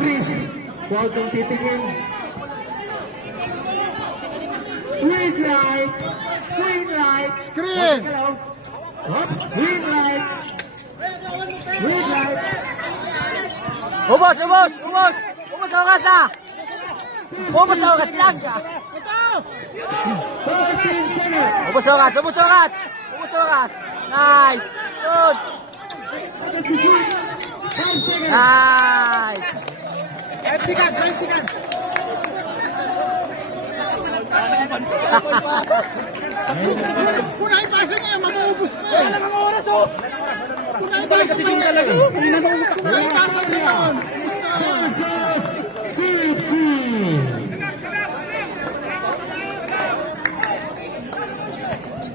please, huwag kang titingin. Green light, green light. Screen! Hop, green light. Green light. Ubus oras na! Ubus oras lang! 14 seconds. Ubus oras! Nice! Good! 5 seconds. Nice! 5 seconds. Kung naipasa niya, mabuubos pa eh. Mga oras, oh! Kung naipasa niya, kung naipasa niya, ubos na. Versus CFC.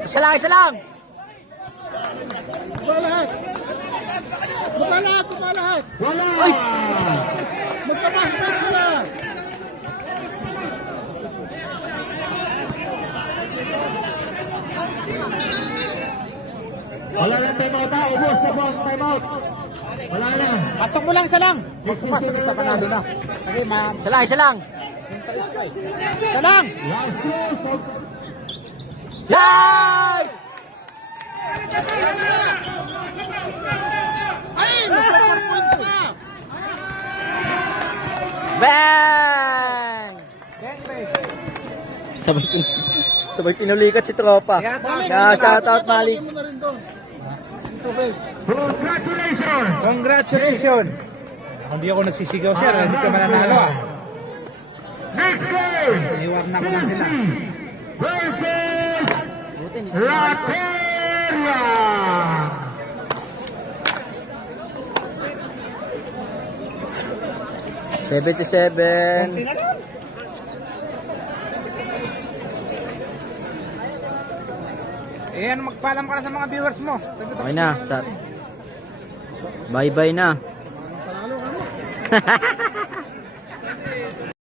Isa lang! Baba lahat. Wala. Magpapasok sila. Wala na timeout ha. Ubus na po ang timeout. Wala na. Pasok mo lang isa lang. Pasok Isa panalo na. Okay, Isa lang! isa lang. Last close of Nice! Ay, magpapasok pa. Bang! Sabay tinulikat si tropa. Kaya shoutout Malik. Mo na rin doon. Tubig. congratulations. Congratulations. Hindi ako nagsisigaw, sir. Hindi ka mananalo, ah. Next game. Iwag na ko na sila. CFC versus Lateria. 77. Ayan, magpaalam ka na sa mga viewers mo. Okay na. Bye-bye na. Panalo ka mo.